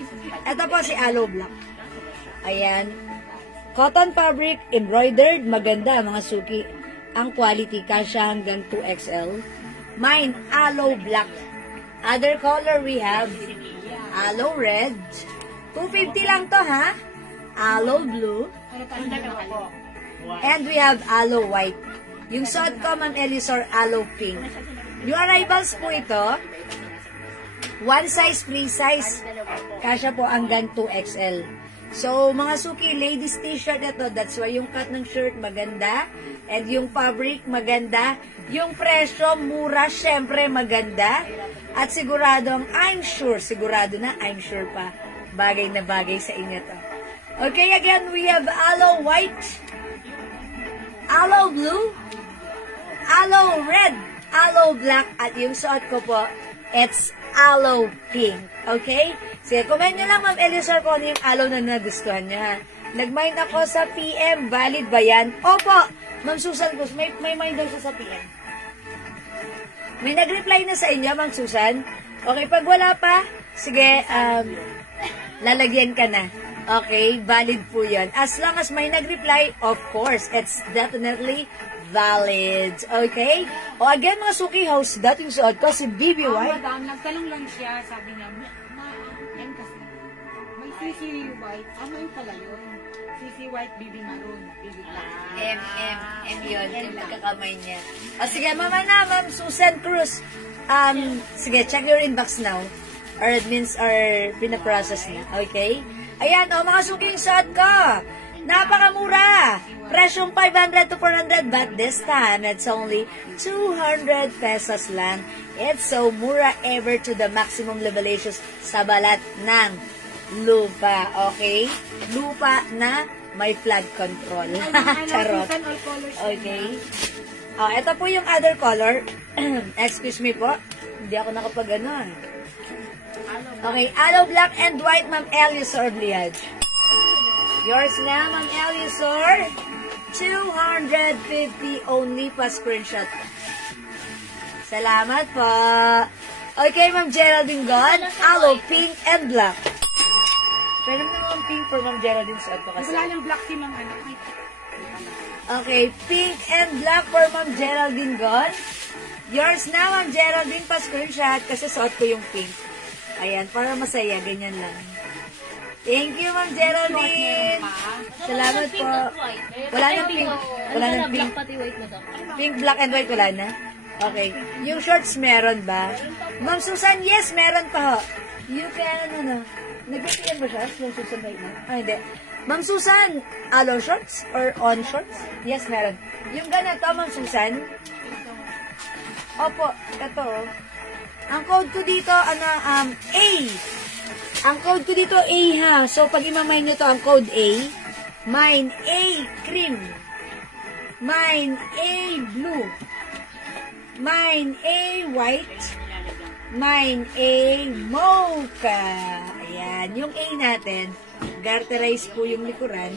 Ito po si Aloe Black. Ayan. Cotton fabric, embroidered, maganda, mga suki. Ang quality, kasya hanggang 2XL. Mine, Aloe Black. Other color we have Aloe Red. 250 lang to, ha? Aloe Blue. And we have Aloe White. Yung suot ko, Ma'am Eliasor, Aloe Pink. Yung arrivals po ito, one size, free size. Kasya po hanggang 2XL. So, mga suki, ladies t-shirt ito. That's why yung cut ng shirt maganda. And yung fabric maganda. Yung presyo, mura, syempre maganda. At siguradong, sigurado na, I'm sure pa, bagay na bagay sa inyo to. Okay, again, we have Aloe White, Aloe Blue, Aloe Red, Aloe Black, at yung suot ko po, it's Aloe Pink. Okay? Sige, comment nyo lang, Ma'am Eliasor, kung ano yung aloe na nagustuhan niya, ha? Nag-mind ako sa PM, valid ba yan? Opo, Ma'am Susan Cruz, may mind daw siya sa PM. May nag-reply na sa inyo, Ma'am Susan? Okay, pag wala pa, sige, lalagyan ka na. Okay, valid po yun. As long as may nag-reply, of course, it's definitely valid. Okay? O again, mga suki, house, dating suot ko, si BB White. Madam, nagtanong lang siya, sabi niya, M kasi, may CC White, ano yung pala yun? CC White, BB Maroon, BB Black. M yun, yung magkakamay niya. O sige, mama na, Ma'am Susan Cruz. Sige, check your inbox now. Our admins are pinaprocess na. Okay? Ayan, o mga suking suot ko. Napakamura. Presyong 500 to 400, but this time, it's only 200 pesos lang. It's so mura ever to the maximum levelations sa balat ng lupa. Okay? Lupa na may flood control. Charot. Okay? Ito po yung other color. Excuse me po. Hindi ako nakapag-ano. Okay, Aloe Black and White, Ma'am Eliasor Bliage. Yours na, Ma'am Eliasor. 250 only pa screenshot. Salamat po. Okay, Ma'am Geraldine God. Aloe Pink and Black. Pero naman pink for Ma'am Geraldine sa ito kasi. Wala yung black team ang ano. Okay, pink and black for Ma'am Geraldine God. Yours na, Ma'am Geraldine, pa screenshot kasi suot ko yung pink. Ayan, para masaya, ganyan lang. Thank you, Ma'am Geraldine. Salamat po. Wala na pink. Wala na pink. Pink, black, and white, wala na? Okay. Yung shorts, meron ba? Ma'am Susan, yes, meron pa ho. You can, nag-PM ba siya? Ma'am Susan right now? Hindi. Ma'am Susan, aloe shorts or on shorts? Yes, meron. Yung ganito, Ma'am Susan, Opo, ito. Ang code ko dito, A. Ang code ko dito, A ha. So, pag imamay nyo to, ang code A, mine A cream. Mine A blue. Mine A white. Mine A mocha. Ayan. Yung A natin, garterized po yung likuran.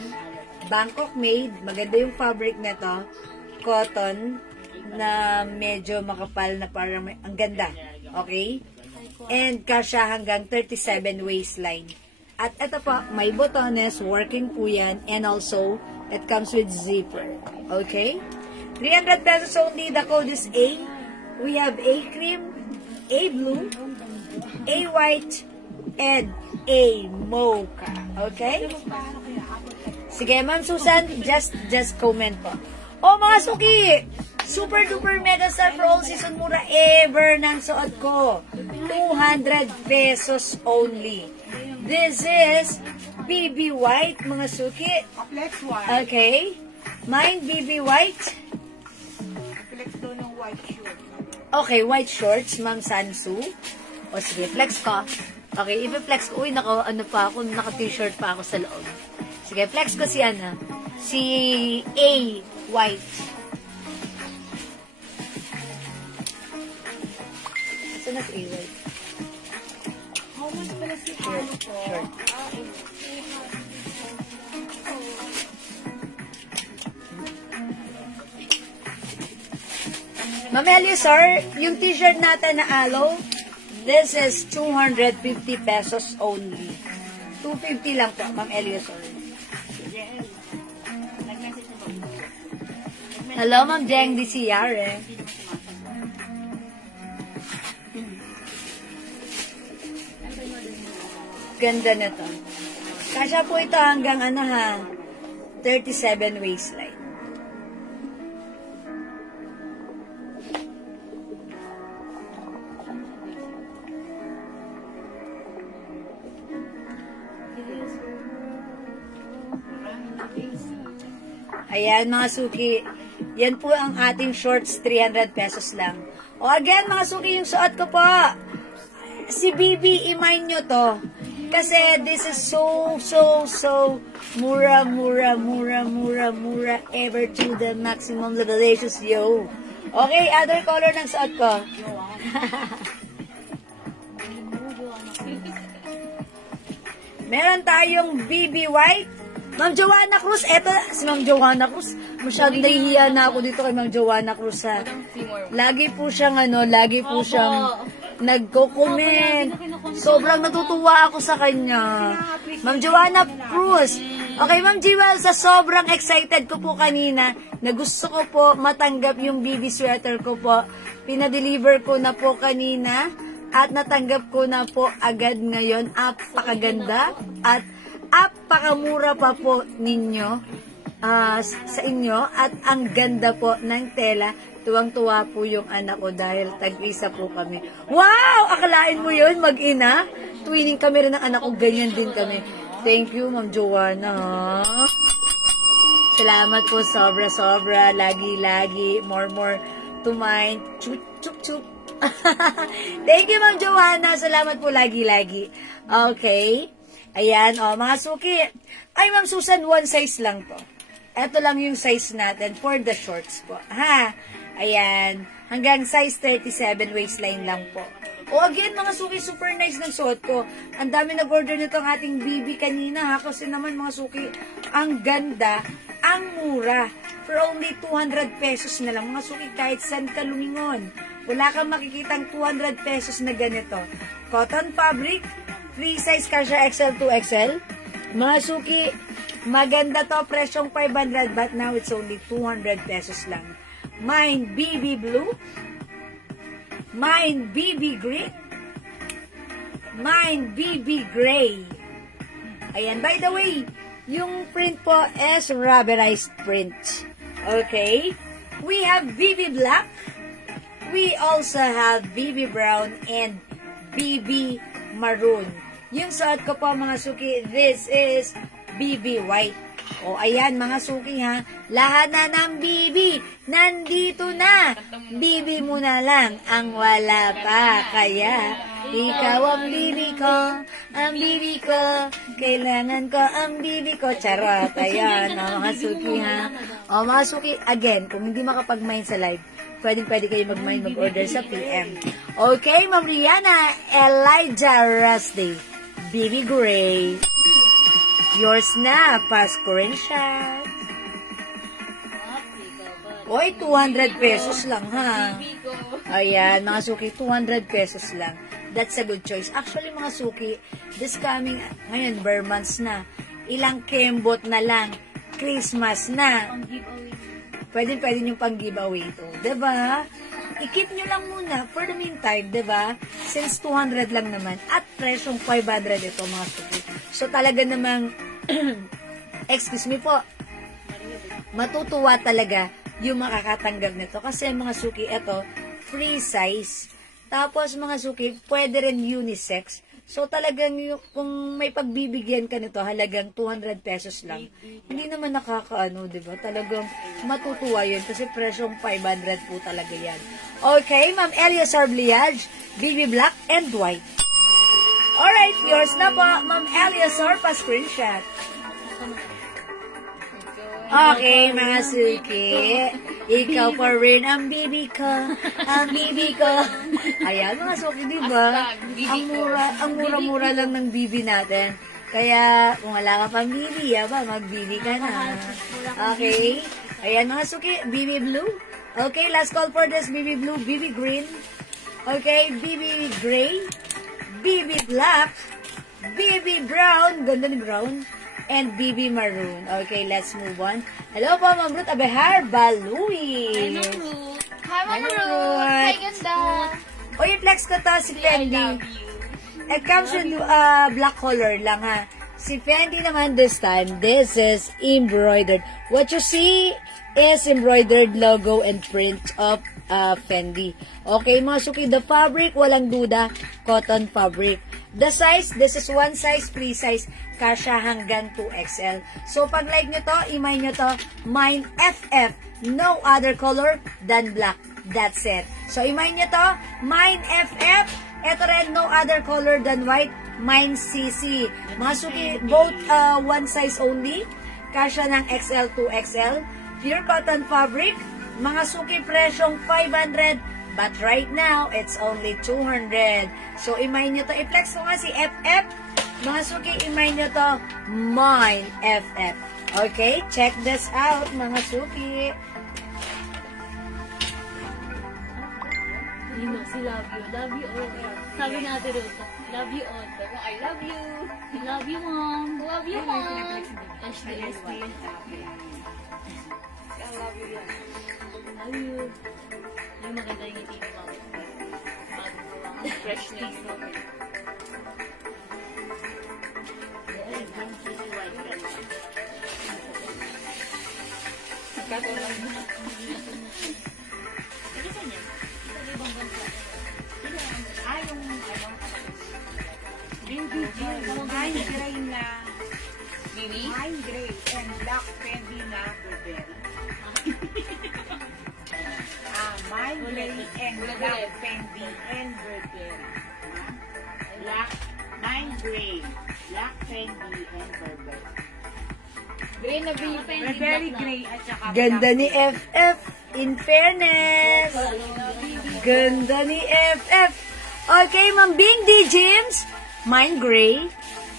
Bangkok made. Maganda yung fabric na to. Cotton na medyo makapal na parang ang ganda. Okay? And kasya hanggang 37 waistline. At ito po, may botones. Working po yan. And also, it comes with zipper. Okay? 300 pesos only. The code is A. We have A cream, A blue, A white, and A mocha. Okay? Sige, Ma'am Susan, just comment po. Oh, mga suki! Super duper mega star for all season mura ever ng suot ko. 200 pesos only. This is BB White, mga suki. Flex white. Okay. Mine, BB White. Flex doon ng white shirt. Okay, white shorts, Ma'am Sansu. O sige, flex ko. Okay, i-flex ko. Uy, ano pa ako, naka-t-shirt pa ako sa loob. Sige, flex ko si Ana. Si A white. Saan na si A white? How much pala si Shirt. ano po? Shirt. Ma'am Eliosar, yung t-shirt natin na aloe, this is 250 pesos only. 250 lang po, Ma'am Eliosar. Hello, Ma'am Jeng Disiare. Ganda na to. Kasya po ito hanggang 37 waistline. Ayan, mga suki. Yan po ang ating shorts, 300 pesos lang. O again, mga suki, yung suot ko po. Si BB, imine nyo to. Kasi this is so mura ever to the maximum, the delicious, yo. Okay, other color ng suot ko. Meron tayong BB White. Ma'am Joanna Cruz, eto, si Ma'am Joanna Cruz, masyadong nahihiya na ako dito kay Ma'am Joanna Cruz, ha. Lagi po siyang, nagko-comment. Sobrang natutuwa ako sa kanya. Ma'am Joanna Cruz. Okay, Ma'am Jewel, sa sobrang excited ko po kanina, na gusto ko po matanggap yung BB sweater ko po. Pinadeliver ko na po kanina, at natanggap ko na po agad ngayon. Apakaganda, at apakamura pa po ninyo sa inyo at ang ganda po ng tela. Tuwang-tuwa po yung anak ko dahil tag-isa po kami. Wow! Akalain mo yun, mag-ina? Twinning kami rin ng anak ko, ganyan din kami. Thank you, Ma'am Joanna. Salamat po, sobra-sobra. Lagi-lagi. More to mine. Chup-chup-chup. Thank you, Ma'am Joanna. Salamat po lagi-lagi. Okay. Ayan, mga suki. Ay, Ma'am Susan, one size lang po. Ito lang yung size natin for the shorts po. Ha? Ayan. Hanggang size 37 waistline lang po. O again, mga suki, super nice ng suot ko. Ang dami nag-order nito ang ating BB kanina, ha? Kasi naman, mga suki, ang ganda, ang mura. For only 200 pesos na lang. Mga suki, kahit saan ka lumingon. Wala kang makikitang 200 pesos na ganito. Cotton fabric, free size kasya XL to XL. Mga suki, maganda to. Presyong 500 but now it's only 200 pesos lang. Mine BB blue. Mine BB green. Mine BB gray. Ayan. By the way, yung print po is rubberized print. Okay. We have BB black. We also have BB brown and BB maroon. Yung suot ko po, mga suki, this is BB white. O, ayan, mga suki ha. Lahat na ng bibi, nandito na. Bibi mo na lang ang wala pa. Kaya, ikaw ang bibi ko, ang bibi ko. Kailangan ko ang bibi ko. Charot, ayan, o, mga suki ha. O, mga suki, again, kung hindi makapag-mine sa live, pwede kayo mag-mine, mag-order sa PM. Okay, Ma'am Rihanna, Elijah Rusty, Bibi Gray. Yours na, pa-screenshot. Oy, 200 pesos lang, ha? Ayan, mga suki, 200 pesos lang. That's a good choice. Actually, mga suki, this coming, ngayon, bare months na. Ilang kembot na lang. Christmas na. Pwede nyo pang giveaway ito. Diba? I-keep nyo lang muna for the meantime, diba? Since 200 lang naman. At presyong 500 ito, mga suki. So, talaga namang, excuse me po, matutuwa talaga yung makakatanggap nito. Kasi mga suki, ito, free size. Tapos, mga suki, pwede rin unisex. So, talagang kung may pagbibigyan ka nito, halagang 200 pesos lang. Hindi naman nakakaano, diba? Talagang matutuwa yun kasi presyong 500 po talaga yan. Okay, Ma'am Eliasar Bliage, BB Black and White. Alright, yours na po, Ma'am Eliasar, pa-screenshot. Okay, mga suki. Ikaw pa rin ang bibi ko. Ang bibi ko. Ayan, mga suki, diba? Ang mura-mura lang ng bibi natin. Kaya, kung wala ka pang bibi, mag-bibi ka na. Okay. Ayan, mga suki, bibi blue. Okay, last call for this, bibi blue, bibi green. Okay, bibi gray. BB Black, BB Brown, ganda ni Brown, and BB Maroon. Okay, let's move on. Hello po, Ma'am Ruth Abehar Balui. Hi, Ma'am Ruth. Hi, Ma'am Hi, Ruth. Hi, ganda. O, i-flex ko to si Fendi. It comes in black color lang, ha. Si Fendi naman this time, this is embroidered. What you see is embroidered logo and print of Fendi. Okay, mga suki, the fabric, walang duda, cotton fabric. The size, this is one size, free size, kasya hanggang 2XL. So, pag like nyo to, imay nyo to, mine FF, no other color than black. That's it. So, imay nyo to, mine FF, eto rin, no other color than white, mine CC. Mga suki, both one size only, kasya ng XL, 2XL, pure cotton fabric, mga suki presyong 500, but right now, it's only 200. So, imay nyo to. I-flex ko nga si FF. Mga suki, imay nyo to. Mine FF. Okay? Check this out, mga suki. You know, si love you. Love you all. Sabi natin Ruth, love you all. I love you. Love you, Mom. Love you, Mom. Ashley. I love you. Love you. Yung maganda yung ngiti mo. Freshness. Mine gray na. Bibi? Mine gray and black Fendi na Burberry. Mine gray and black Fendi and Burberry. Mine gray, black Fendi and Burberry. Gray na Bibi. Burberry gray at saka Ganda black ni FF. In fairness. Ganda ni FF. Okay, Ma'am Bing D. James. Mine gray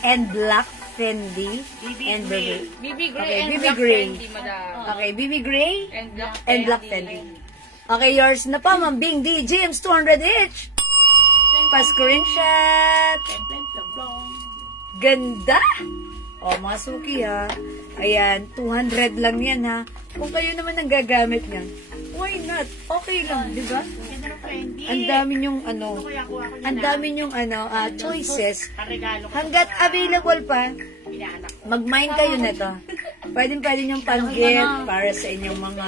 and black Fendi and Burberry. Bibi Gray Okay, and BB Black Gray. Fendi, madam. Okay, BB Gray And Black and black Fendi. Okay, yours na pa, Ma'am Bing D. James, 200 each. Pa-screenshot. Ganda. O, mga suki ha. Ayan, 200 lang yan ha. Kung kayo naman ang gagamit niyan, why not? Okay lang, di ba? Ang dami nyong ang dami nyong choices. Hanggat available pa, mag-mine kayo nito. Pwede nyong pang-gift para sa inyong mga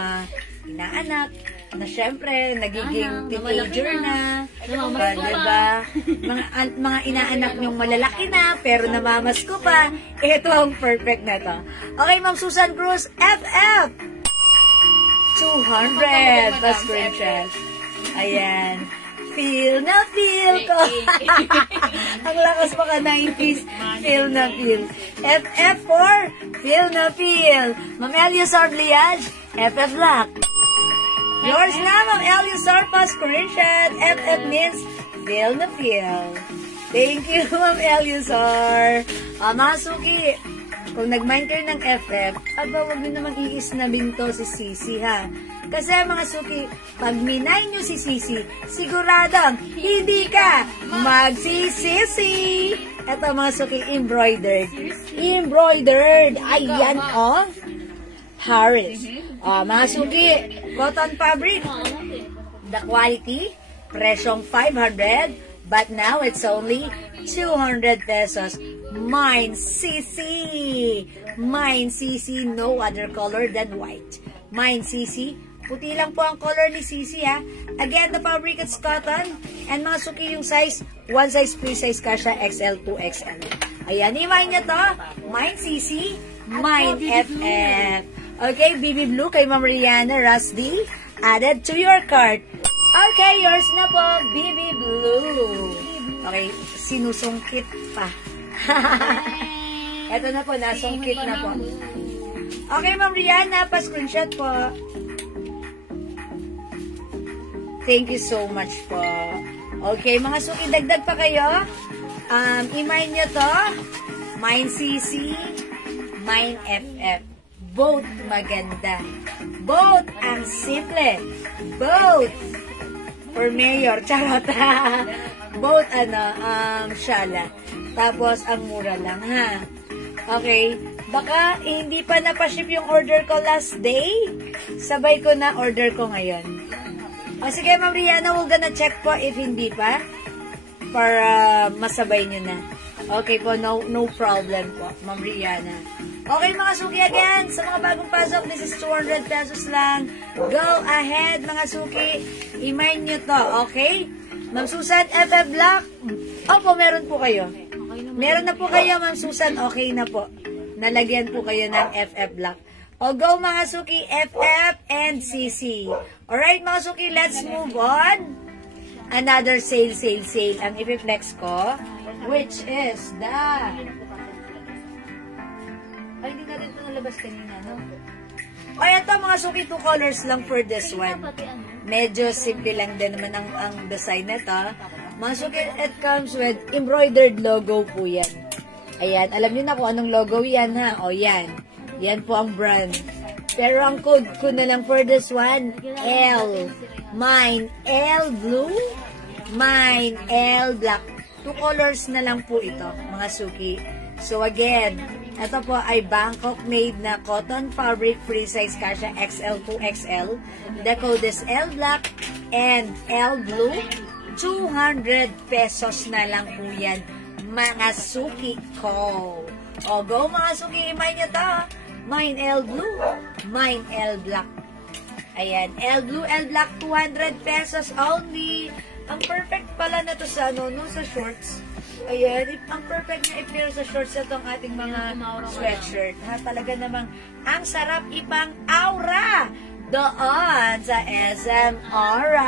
inaanak, na syempre, nagiging teenager na. Namamasko pa. Diba? Mga inaanak nyong malalaki na, pero namamasko pa. Ito ang perfect na to. Okay, Ma'am Susan Cruz, FF! 200 pa screenshot. Ayan. Feel na feel ko. Ang lakas pa ka 90s. Feel na feel. FF4, feel na feel. Ma'am Eliasar Bliage, FF Black. Yours na, Ma'am Eliasar pa screenshot. FF means feel na feel. Thank you, Ma'am Eliasar. Mga suki, kung nag-mind kayo ng FF, aba, huwag nyo naman iisnabin to si Sisi, ha? Kasi mga suki, pag minay nyo si Sisi, siguradong hindi ka magsisisi. Ito mga suki, embroidered. Embroidered. Ayan, oh. Harris. Mga suki, cotton fabric. The quality, presyong 500, but now it's only 200 pesos. Mine Sisi. Mine Sisi, no other color than white. Mine Sisi, puti lang po ang color ni Sisi, ha. Again, the fabric is cotton. And mga suki yung size, one size, free size kasha, XL, 2XL. Ayan, i-mine nyo to. Mine Sisi, mine FF. Okay, BB Blue kay Ma'am Rihanna Rusty, added to your cart. Okay, yours na po, BB Blue. Okay, sinusungkit pa. Ito na po, nasungkit na po. Okay, Ma'am Rihanna, pa-screenshot po. Thank you so much po. Okay, mga suki, dagdag pa kayo. I-mine nyo to. Mine CC, mine FF. Both maganda. Both ang simple. Both for mayor. Charot. Both, shala. Tapos, ang mura lang, ha? Okay. Baka, hindi pa napaship yung order ko last day. Sabay ko na order ko ngayon. O, sige, Ma'am Rihanna, we're gonna check po if hindi pa. Para masabay nyo na. Okay po, no problem po, Ma'am Rihanna. Okay, mga suki, again, sa mga bagong pasok, this is 200 pesos lang. Go ahead, mga suki. I-mine nyo to, okay? Ma'am Susan, FF Black. Opo, meron po kayo. Meron na po kayo, Ma'am Susan. Okay na po. Nalagyan po kayo ng FF Black. O, go mga suki, FF and CC. Alright, mga suki, let's move on. Another sale ang i-flex ko, which is the... Ay, hindi natin ito nalabas kanina, no? O, ito mga suki, 2 colors lang for this one. Medyo simple lang din naman ang design na ito. Mga suki, it comes with embroidered logo po yan. Ayan, alam niyo na kung anong logo yan, ha? O, yan. Yan po ang brand. Pero ang code ko na lang for this one, L. Mine L blue, mine L black. 2 colors na lang po ito, mga suki. So again, ito po ay Bangkok made na cotton fabric, free size kasha XL to XL. The code is L black and L blue. 200 pesos na lang po yan, mga suki ko. O, go mga suki, i-mine nyo to. Mine L blue, mine L black. Ayan, L blue, L black, 200 pesos only. Ang perfect pala na to sa sa shorts. Ayan, ang perfect na i-pair sa shorts na itong ating mga sweatshirt. Ha, talaga namang ang sarap ipang aura doon sa SM Aura.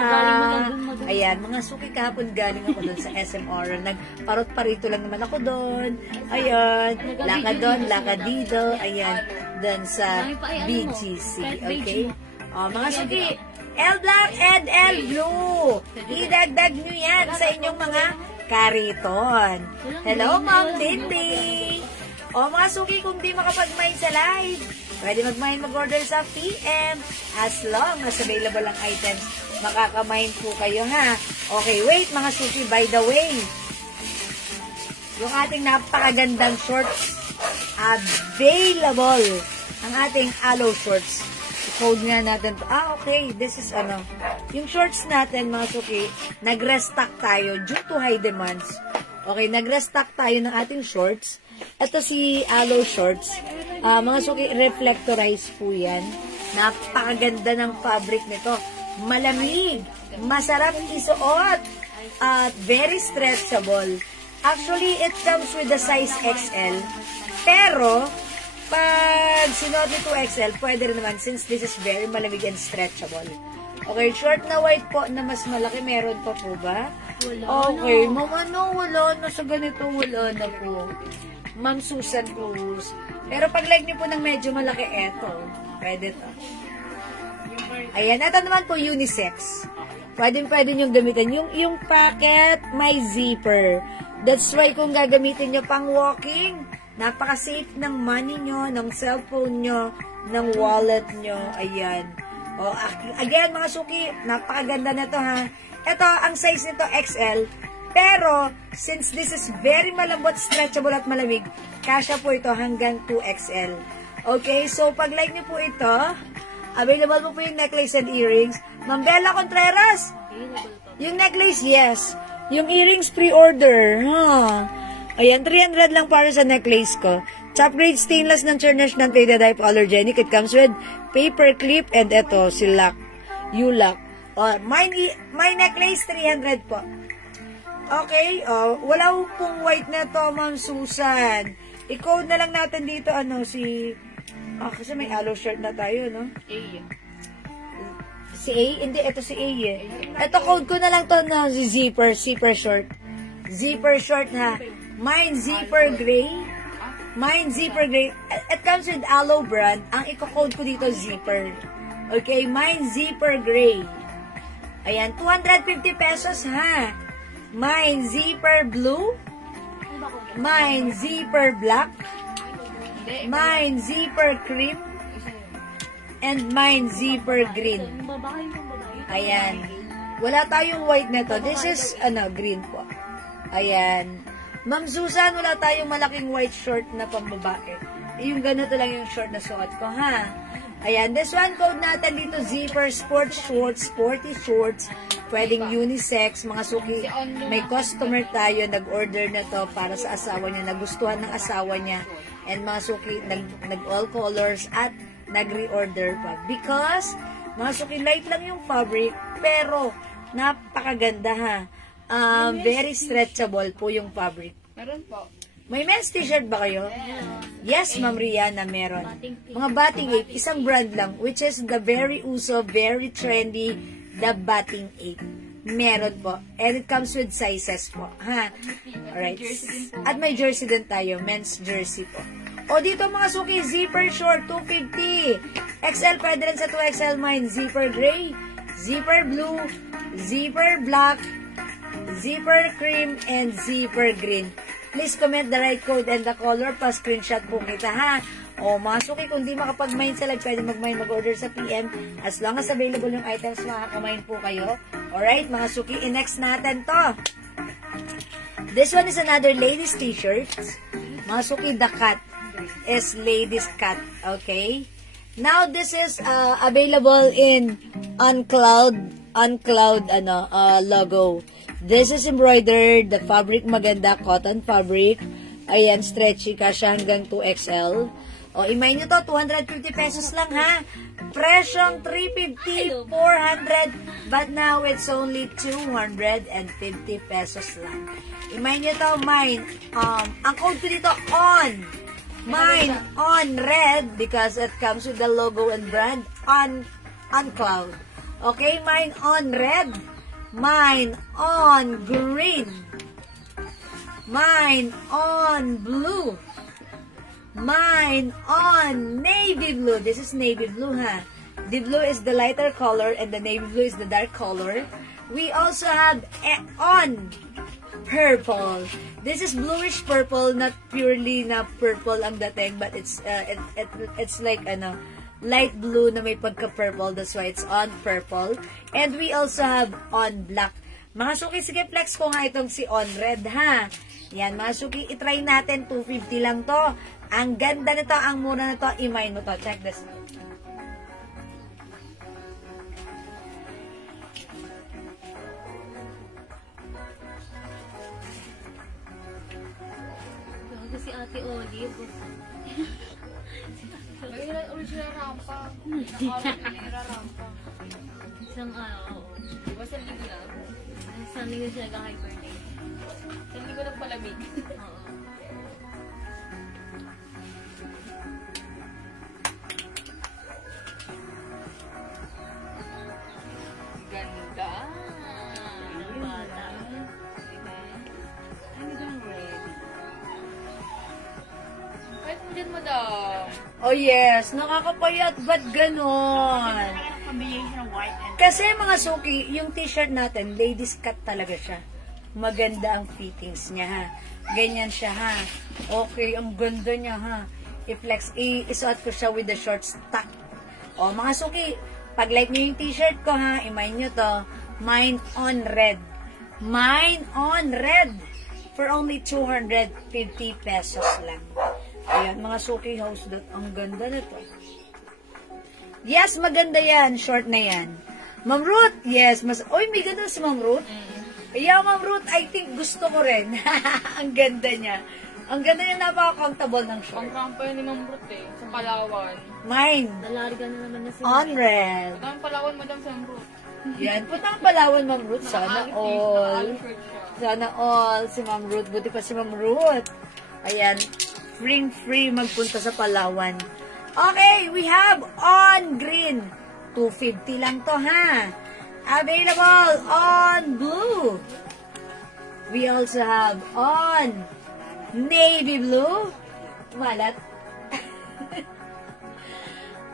Ayan, mga suki kahapon galing ako doon sa SM Aura. Nagparot-parito lang naman ako doon. Ayan, laka doon, laka dito. Ayan, doon sa BGC. Okay? O, mga suki, L black and L blue. Idagdag nyo yan sa inyong mga kariton. Hello, Ma'am Lindy. O, mga suki, kung di makapag-mine sa live, pwede mag-mine, mag-order sa PM. As long as available ang items, makaka-mine po kayo, ha? Okay, wait, mga suki, by the way, yung ating napakagandang shorts, available. Ang ating aloe shorts. Code nga natin. Okay. This is yung shorts natin, mga suki, nag-restock tayo due to high demands. Okay, nag-restock tayo ng ating shorts. Ito si aloe shorts. Mga suki, reflectorized po yan. Napakaganda ng fabric nito. malamig, masarap isuot, at very stretchable. Actually, it comes with the size XL. Pero, pag sinuot ni 2XL, pwede rin naman since this is very malamig and stretchable. Okay, short na white po na mas malaki. Meron pa po ba? Wala Okay, na. Ma'am, ano, wala na sa ganito, wala na po. Ma'am Susan Cruz. Pero pag like niyo po ng medyo malaki, eto. Pwede to. Ayan, ito naman po unisex. Pwede niyong gamitin. Yung packet, may zipper. That's why kung gagamitin nyo pang walking, napaka-safe ng money nyo, ng cellphone nyo, ng wallet nyo. Ayan. O, again, mga suki, napakaganda na to ha. Ito, ang size nito XL. Pero, since this is very malambot, stretchable at malamig, kasya po ito hanggang 2XL. Okay, so pag like nyo po ito, available po yung necklace and earrings. Ma'am Bella Contreras, yung necklace, yes. Yung earrings pre-order. Ayan, 300 lang para sa necklace ko. Top grade stainless non-tarnish, non-faded, hypoallergenic. It comes with paper clip and ito, silak. U-lock. My necklace, 300 po. Okay, wala pong white na to, Ma'am Susan. I-code na lang natin dito, kasi may aloe shirt na tayo, no? Si A? Hindi, ito si A eh. Ito, code ko na lang to na si zipper short. Zipper short na. Mine zipper gray. Mine zipper gray. It comes with aloe brand. Ang i-code ko dito, zipper. Okay, mine zipper gray. Ayan, 250 pesos ha. Mine zipper blue. Mine zipper black. Mine zipper cream. And mine zipper green. Ayan. Wala tayong white na to. This is, green po. Ayan. Ma'am Susan, wala tayong malaking white short na pambabae. Yung ganito lang yung short na suot ko, ha? Ayan. This one code natin dito, zipper, sports shorts, sporty shorts. Pwedeng unisex, mga suki. May customer tayo, nag-order na to para sa asawa niya. Nagustuhan ng asawa niya. And mga suki, nag-all colors at nag-reorder pa. Because, mga suki, light lang yung fabric, pero napakaganda ha. Very stretchable po yung fabric. Meron po. May men's t-shirt ba kayo? Yes, Ma'am Rihanna, meron. Mga Bating 8, isang brand lang, which is the very uso, very trendy, the Bating 8. Meron po. And it comes with sizes po. Ha? Alright. At may jersey din tayo, men's jersey po. O dito mga suki, zipper short, 250. XL, pwede rin sa 2XL mine. Zipper gray, zipper blue, zipper black, zipper cream, and zipper green. Please comment the right code and the color, pa-screenshot po kita ha. O mga suki, kung di makapag-mine sa live, pwede mag-mine, mag-order sa PM. As long as available yung items, makaka-mine po kayo. Alright, mga suki, in-next natin to. This one is another ladies t-shirt. Mga suki, the cut is ladies cut. Okay? Now, this is available in OnCloud logo. This is embroidered. The fabric maganda, cotton fabric. Ayan, stretchy ka siya hanggang 2XL. O, imay nyo to, 250 pesos lang ha. Presyong 350, 400, but now it's only 250 pesos lang. Imay nyo to, mine. Ang code ko dito, on. Mine on red because it comes with the logo and brand on cloud. Okay, mine on red. Mine on green. Mine on blue. Mine on navy blue. This is navy blue, ha? The blue is the lighter color and the navy blue is the dark color. We also have on purple. This is bluish purple, not purely na purple ang dating, but it's like light blue na may pagka-purple. That's why it's on purple. And we also have on black. Mga suki, sige flex ko nga itong si on red, ha? Yan, mga suki, itry natin. 250 lang to. Ang ganda nito, ang mura na to. Imay mo to. Check this out. Si Ate Olive. May original rampa. Naka-original rampa. Isang oo. Diba sa linggo na? Isang linggo siya nag-hibernate. Sa linggo na palamig. Oo. Ganda. Bata. Ano yung ready? Kahit mo dyan, madam. Oh yes, nakakapayat. Ba't ganon? Combination of white and Kasi mga suki, yung t-shirt natin, ladies cut talaga siya. Maganda ang fittings niya ha. Ganyan siya ha. Okay, ang ganda niya ha. I-flex, isuot ko siya with the shorts tuck. O mga suki, pag like niyo yung t-shirt ko ha, i-mind nyo to, mine on red. Mine on red. For only 250 pesos lang. Ayan, mga suki house dot. Ang ganda na to. Yes, maganda yan. Short na yan. Ma'am Ruth, yes. Oy, may ganda si Ma'am Ruth. Yeah, Ma'am Ruth, I think gusto ko rin. Ang ganda niya. Ang ganda niya, napaka-comfortable ng short. pang-rampa yun ni Ma'am Ruth eh. Sa Palawan. Mine. Nalarga na naman na sila. On red. Madam Palawan, Madam Sam Ruth. Yan. Putang Palawan, Ma'am Ruth. Sana all. Naka-alish shirt siya. Sana all. Si Ma'am Ruth. Buti pa si Ma'am Ruth. Ayan. Free magpunta sa Palawan. Okay, we have on green. 250 lang to, ha? Available on blue. We also have on navy blue. Malat.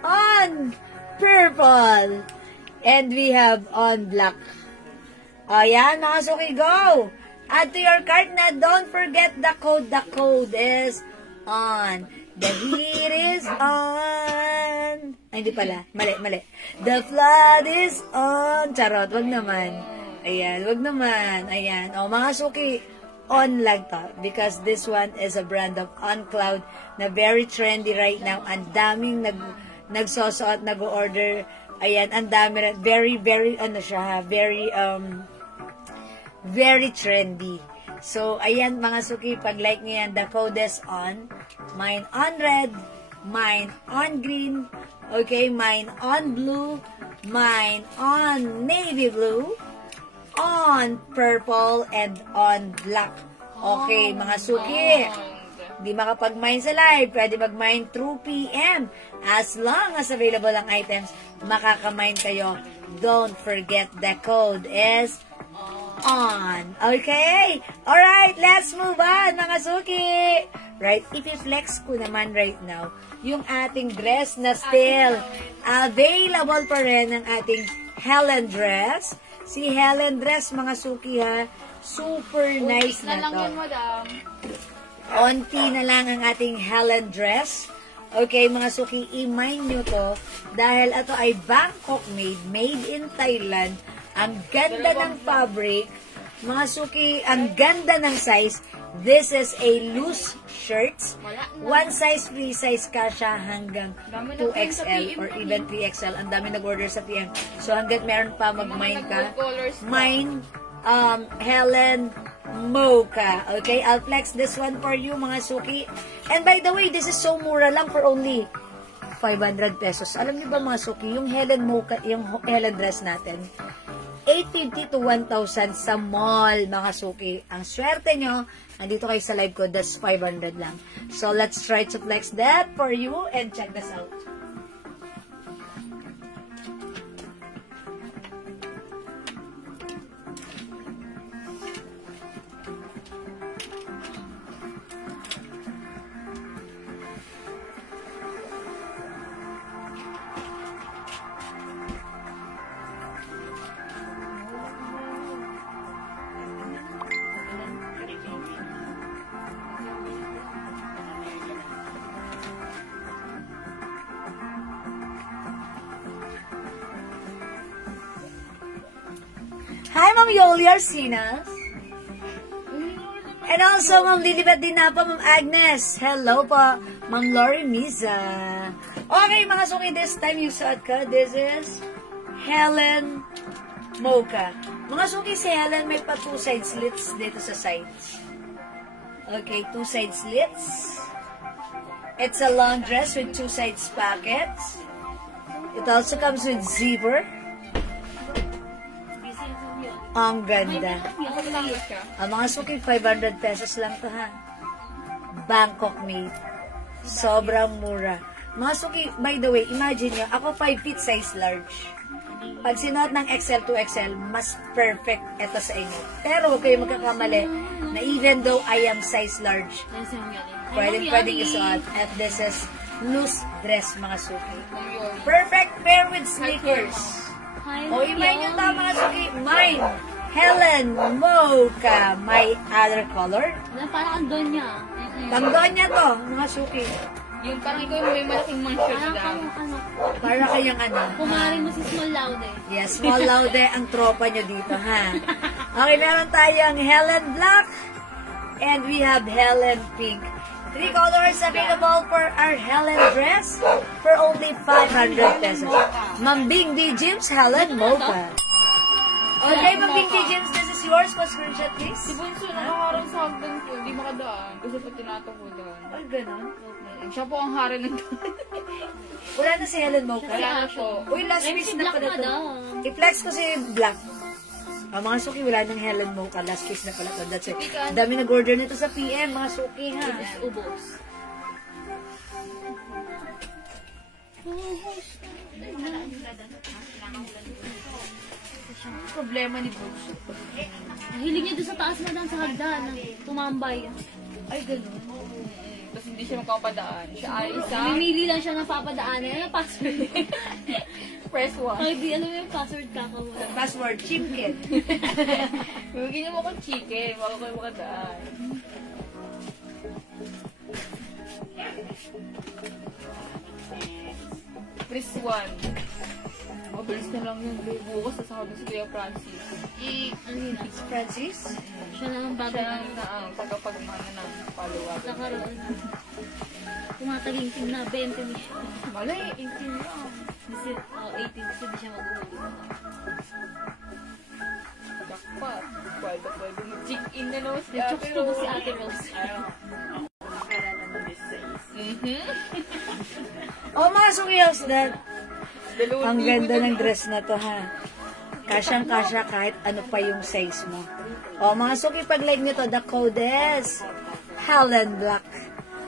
On purple. And we have on black. Ayan, mga suki, go! Add to your cart na. Don't forget the code. The code is on. The heat is on. Ay, hindi pala. Mali. The flood is on. Charot, wag naman. Ayan, wag naman. Ayan. O, mga suki, on lang to. Because this one is a brand of On Cloud na very trendy right now. Ang daming nagsosuot, nag-order. Ayan, ang dami rin. Very, ano siya, very trendy. So, ayan mga suki, pag like nyo yan, the code is on. Mine on red, mine on green, okay, mine on blue, mine on navy blue, on purple, and on black. Okay, mga suki. Di makapag-mine sa live, pwede mag-mine through PM. As long as available ang items, makaka-mine kayo. Don't forget the code is on. Okay? Alright, let's move on, mga suki. Right, i-flex ko naman right now yung ating dress na still available pa rin ang ating Helen dress. Si Helen dress, mga suki ha, super nice na lang to. yun, madam. Onti na lang ang ating Helen dress. Okay, mga suki, i-mind nyo to dahil ito ay Bangkok made in Thailand. Ang ganda ng fabric. Mga suki, ang ganda ng size. This is a loose shirts. One size, free size ka siya hanggang 2XL or even 3XL. Ang dami nag-order sa PM. So hanggat meron pa mag-mine ka. Mine, Helen Mocha. Okay, I'll flex this one for you, mga suki. And by the way, this is so mura lang for only 500 pesos. Alam niyo ba, mga suki, yung Helen Mocha, yung Helen dress natin, 850 to 1,000 sa mall, mga suki. Ang swerte nyo, nandito kayo sa live ko, that's 500 lang. So, let's try to flex that for you and check this out. Hi, Ma'am Yoli Arsinas. And also, Ma'am Lilibet Dinapa, Ma'am Agnes. Hello po, Ma'am Lori Miza. Okay, mga suki, this time yung suot ko, this is Helen Mocha. Mga suki, si Helen may pa 2 side slits dito sa sides. Okay, 2 side slits. It's a long dress with 2 sides pockets. It also comes with zipper. Ang ganda. Ang mga suki, 500 pesos lang to ha. Bangkok made. Sobrang mura. Mga suki, by the way, imagine nyo, ako 5 feet size large. Pag sinuot ng XL to XL, mas perfect ito sa inyo. Pero huwag kayo magkakamali na even though I am size large, pwedeng isuot. At this is loose dress, mga suki. Perfect pair with sneakers. O, imay nyo ito, mga suki. Mine, Helen Mocha. My other color. Parang ang donya. Pang donya to, mga suki. Yung parang ikaw yung may malaking mansion Parang lang. ano. Para kayang ano. Kumari mo si Small Laude. Yes, small laude ang tropa nyo dito, ha? Okay, meron tayong Helen Black. And we have Helen Pink. 3 colors available for our Helen dress for only 500 pesos. Mambing D. Jims, Helen Mocha. Okay, Mambing D. Jims, this is yours. Pa-screenshot, please. Si Bunso, nakaharang sa hagdan ko. Hindi makadaan. Kasi pa tinatakudan. Ay, ganun. Siya po ang hari ng Wala na si Helen Mocha. Wala na po. Uy, last Ay, piece si na Black pala to. Madam. I-flex ko si Black. Mga suki, wala ng Helen Mocha. Last piece na pala to. That's it. Dami nag-order nito sa PM, mga suki, ha? Ubos. problema ni Bunso. Hilig niya doon sa taas madam sa hagdan. Tumambay. Ay, ganun. Tapos hindi siya magpapadaan. Siya ay isa. Namimili lang siya ng papadaanan. Ano yung password? Press 1. Ay, di alam mo yung password kakawala. Password, Chimkin. Bibigyan mo akong chicken. Bago kayo makadaan. Press 1. Mabilis na lang yun. Bukas na sabi si Kuya Francis. Ano yun? Francis? Siya lang ang bago Siya na ang tagapagmana ng follow-up. nakaroon. Tumataging-ting na 20 mission. Malay, 18 lang. 18 kasi di siya mag-uuli. Jackpot. Pwede mag-check-in na naman si Yung Ate chokes ko Rose. si Ate Rose. Oh, mga sukiyaws na. Dalawang Ang libo ganda na- ng dress na to, ha? Kasyang-kasya kahit ano pa yung size mo. O, mga suki, pag-like nyo to, the code is Helen Black.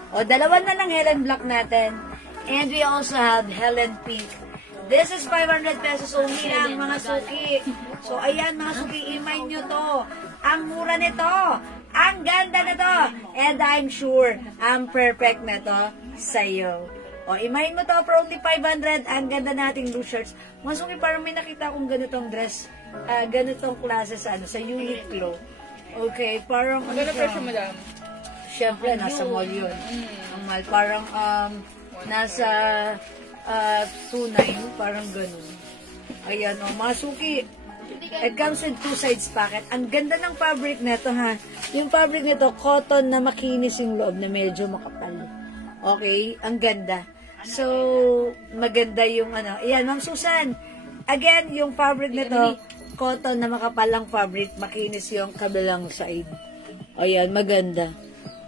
O, dalawa na lang Helen Black natin. And we also have Helen Pink. This is 500 pesos only lang, mga suki. So, ayan, mga suki, imay nyo to. Ang mura nito. Ang ganda na to. And I'm sure, ang perfect na to sa'yo. O, imahin mo to for only 500. Ang ganda nating blue shirts. Masuki, parang may nakita akong ganitong dress. Ganitong klase sa, sa Uniqlo. Okay, parang... Magkano presyo, madam? Siyempre, nasa mall yun. Ang mall, parang nasa 2.9, parang ganun. Ayan, o, masuki. It comes with 2 sides pocket. Ang ganda ng fabric nito, ha? Yung fabric nito, cotton na makinis yung loob na medyo makapal. Okay? Ang ganda. So, maganda yung ano. Ayan, Ma'am Susan. Again, yung fabric nito, cotton na makapalang fabric, makinis yung kabilang side. Ayan, maganda.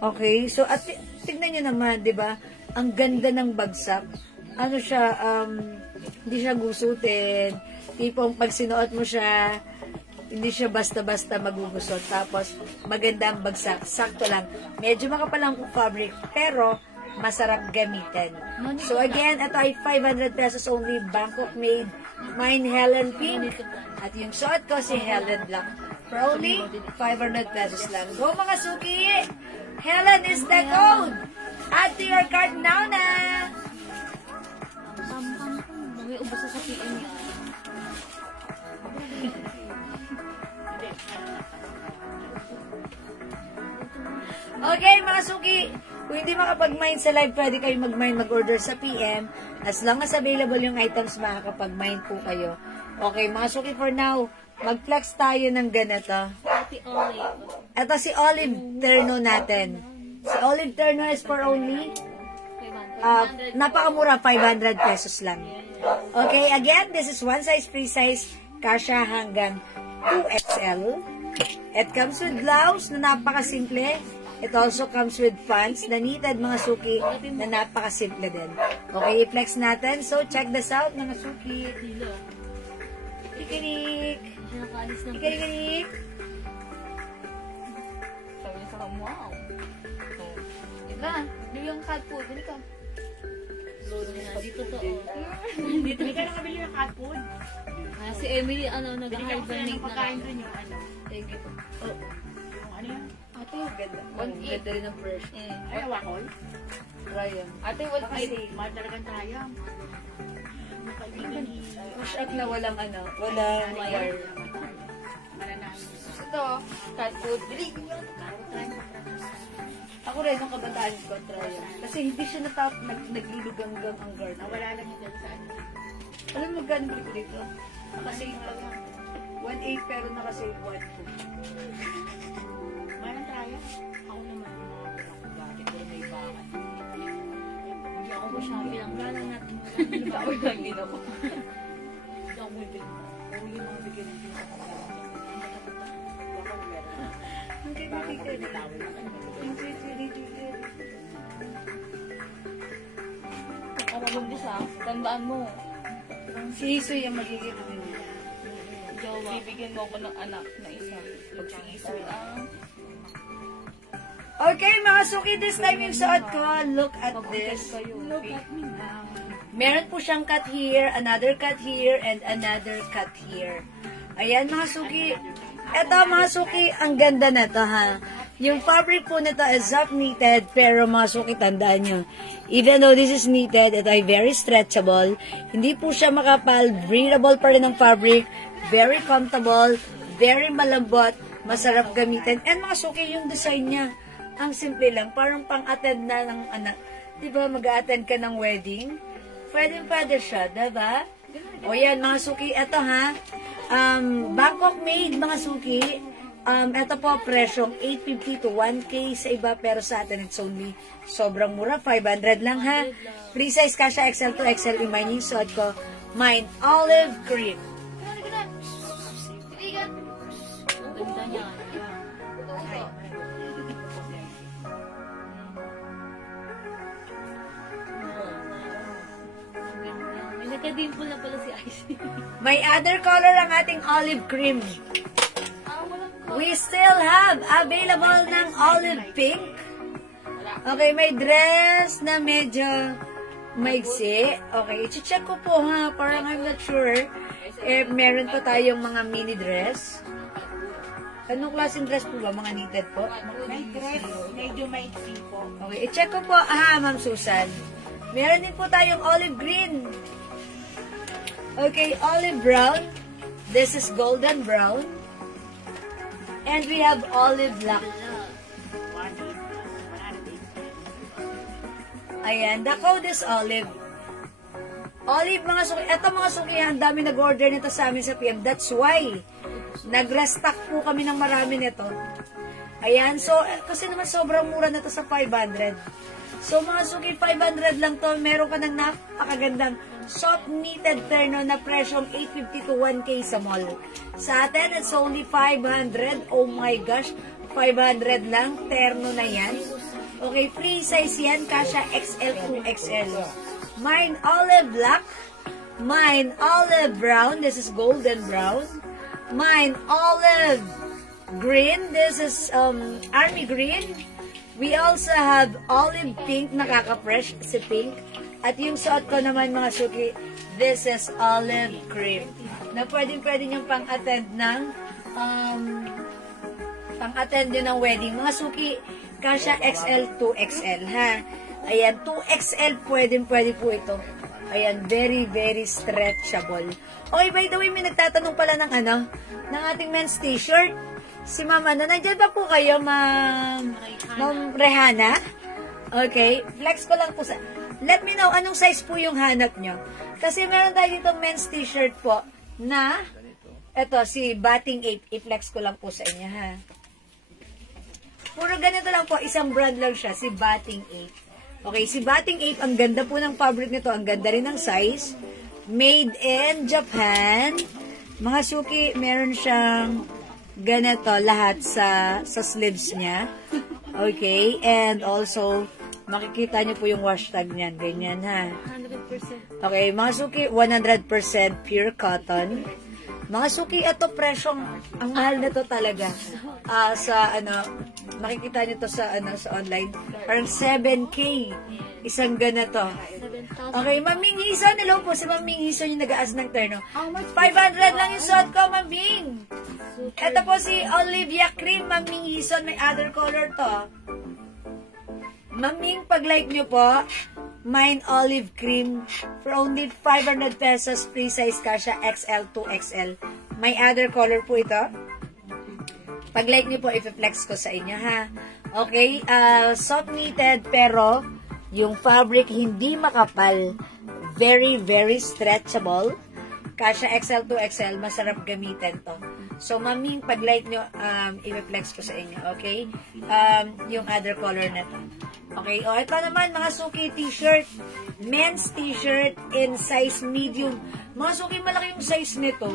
Okay? So, at tignan nyo naman, di ba? Ang ganda ng bagsak. Ano siya, hindi siya gusutin. Tipong pag sinuot mo siya, hindi siya basta-basta magugusot. Tapos, maganda ang bagsak. Sakto lang. Medyo makapalang fabric, pero masarap gamitin. So again, ito ay 500 pesos only, Bangkok made. Mine, Helen Pink. At yung suot ko, si Helen Black. For only 500 pesos lang. Go mga suki! Helen is the code! Add to your cart now na! May ubos sa PM niya. Okay, mga suki, kung hindi makapag-mine sa live, pwede kayo mag-mine, mag-order sa PM. As long as available yung items, makakapag-mine po kayo. Okay, mga suki, for now, mag-flex tayo ng ganito. Ate Olive. Ito si Olive Terno natin. Si Olive Terno is for only, 500. napakamura, 500 pesos lang. Okay, again, this is one size, free size, kasha hanggang 2XL. It comes with blouse na napakasimple. It also comes with pants na knitted mga suki na napakasimple din. Okay, i-flex natin. So, check this out mga suki. Dilo. Ikinik! Siya nakaalis ng Ikinik! Sabi niya sa wow. Ika, di yung cat food. Dili ka. Dito to. Dito ka nakabili ng cat food. Si Emily, Binigyan ko sila nag-hibernate ng na pagkain lang. dun yung ano. Thank you. Oh, Yung ano yan? ate, ganda. Ganda rin ang fresh. Ay, awakol. Try yan. Ate, Kasi, mahal talagang tayo. Push up na walang walang wire. Mananalo. ito, cat food. Dili. Ako rin, nung kabataan ko, try yan. Kasi hindi siya nagluluganggang ang guard. Nawala lang yun dyan sa ano. Alam mo gano'n ko dito? Nakasave lang yan. 1.8 pero nakasave 1.2. Manang tayo. Ako naman yung mga pinakagati ko may bakat. Hindi ako Ako Shopee lang. Wala lang natin. Tawag lang din ako. Hindi ako bibig. Puro yung mga bigyan ng pinakagati. Baka meron. Ang kaibigan. Ang kaibigan. Karabundis ha. Tandaan mo. Si Isoy ang magiging din. Jowa. Bibigyan mo ako ng anak na isa. Pag si Isoy Okay, mga suki, this time yung suot ko. Look at this. Look at me now. Meron po siyang cut here, another cut here, and another cut here. Ayan, mga suki. Eto, mga suki, ang ganda na to, ha. Yung fabric po nito is up knitted, pero mga suki, tandaan nyo. Even though this is knitted, ito ay very stretchable. Hindi po siya makapal, breathable pa rin ang fabric, very comfortable, very malambot, masarap gamitin. And mga suki, yung design niya, ang simple lang, parang pang-attend na ng anak. Diba, mag-attend ka ng wedding? Pwede siya, diba? O yan, mga suki, eto ha. Bangkok made, mga suki. Ito po, presyong 850 to 1K sa iba, pero sa atin it's only sobrang mura, 500 lang ha. Free size kasha XL to XL, yung mine yung suot ko. Mine, olive cream. Ganda niya. May nagka-dimple na pala si Icy. May other color ang ating olive cream. We still have available ng olive pink. Okay, may dress na medyo maigsi. Okay, i-check ko po ha. Parang I'm not sure if meron pa tayong mga mini dress. Anong klaseng dress po ba? Mga knitted po? May dress, medyo maiksi po. Okay, i-check ko po ha, Ma'am Susan. Meron din po tayong olive green. Okay, olive brown. This is golden brown. And we have olive black. Ayan, the code is olive. Olive, mga suki. Eto mga suki, ang dami nag-order nito sa amin sa PM. That's why, nag-restock po kami ng marami nito. Ayan, so, kasi naman sobrang mura na to sa 500. So, mga suki, 500 lang to. Meron ka ng napakagandang soft knitted terno na presyong 850 to 1K sa mall. Sa atin, it's only 500. Oh my gosh, 500 lang. Terno na yan. Okay, free size yan. Kasha XL to XL. Mine olive black. Mine olive brown. This is golden brown. Mine olive green. This is army green. We also have olive pink. Nakaka-fresh si pink. At yung suot ko naman mga suki, this is olive cream. Na pwede nyo pang-attend ng pang-attend din ng wedding. Mga suki, kasha XL to XL ha. Ayan, 2XL pwede po ito. Ayan, very, very stretchable. Okay, by the way, may nagtatanong pala ng ng ating men's t-shirt. Si Mama, nandyan ba po kayo, Ma'am Rehana? Okay, flex ko lang po sa... Let me know anong size po yung hanap nyo. Kasi meron tayo dito men's t-shirt po na eto, si Batting 8. I-flex ko lang po sa inyo, ha. Puro ganito lang po. Isang brand lang siya, si Batting 8. Okay, si Batting 8, ang ganda po ng fabric nito. Ang ganda rin ng size. Made in Japan. Mga suki, meron siyang ganito lahat sa sleeves niya. Okay, and also, makikita nyo po yung wash tag niyan. Ganyan, ha? 100%. Okay, mga suki, 100% pure cotton. Mga suki, ito presyong, ang mahal na to talaga. Sa, makikita nyo to sa, sa online. Parang 7K. Isang ganito. 7,000. Okay, Maming Hison. Hello po si Maming Hison yung nag-aas ng terno. 500 lang yung suot ko, Maming. Ito po si Olivia Cream, Maming Hison. May other color to. Maming, pag-like nyo po, mine olive cream for only 500 pesos. Free size kasha XL to XL. May other color po ito. Pag-like nyo po, i-flex ko sa inyo, ha? Okay, soft knitted, pero yung fabric hindi makapal. Very, very stretchable. Kasha XL to XL, masarap gamitin to. So, Maming, pag-like nyo, i-flex ko sa inyo, okay? Yung other color na to. Okay, o ito naman, mga suki t-shirt. Men's t-shirt in size medium. Mga suki, malaki yung size nito.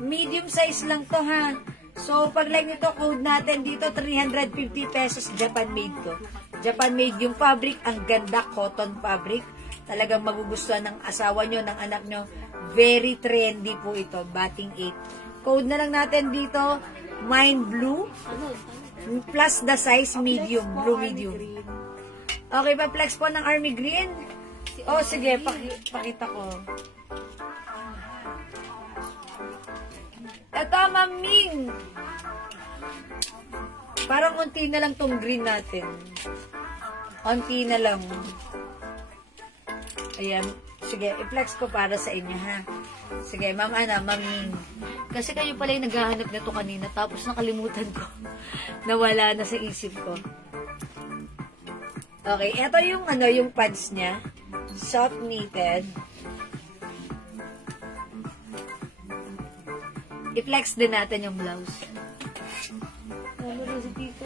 Medium size lang to, ha? So, pag-like nito, code natin dito, 350 pesos, Japan made to. Japan made yung fabric, ang ganda, cotton fabric. Talagang magugustuhan ng asawa nyo, ng anak nyo. Very trendy po ito, batting 8. Code na lang natin dito, Mind Blue, plus the size medium, blue medium. Okay, pa-flex po ng Army Green. Oh, sige, pakita ko. Ito, Maming. Parang unti na lang tong green natin. Unti na lang. Ayan. Sige, i-flex ko para sa inyo, ha? Sige, Maming. Kasi kayo pala yung naghahanap na to kanina, tapos nakalimutan ko. Nawala na sa isip ko. Okay, ito yung yung pants niya. Soft knitted. I-flex din natin yung blouse. Wala si Tito.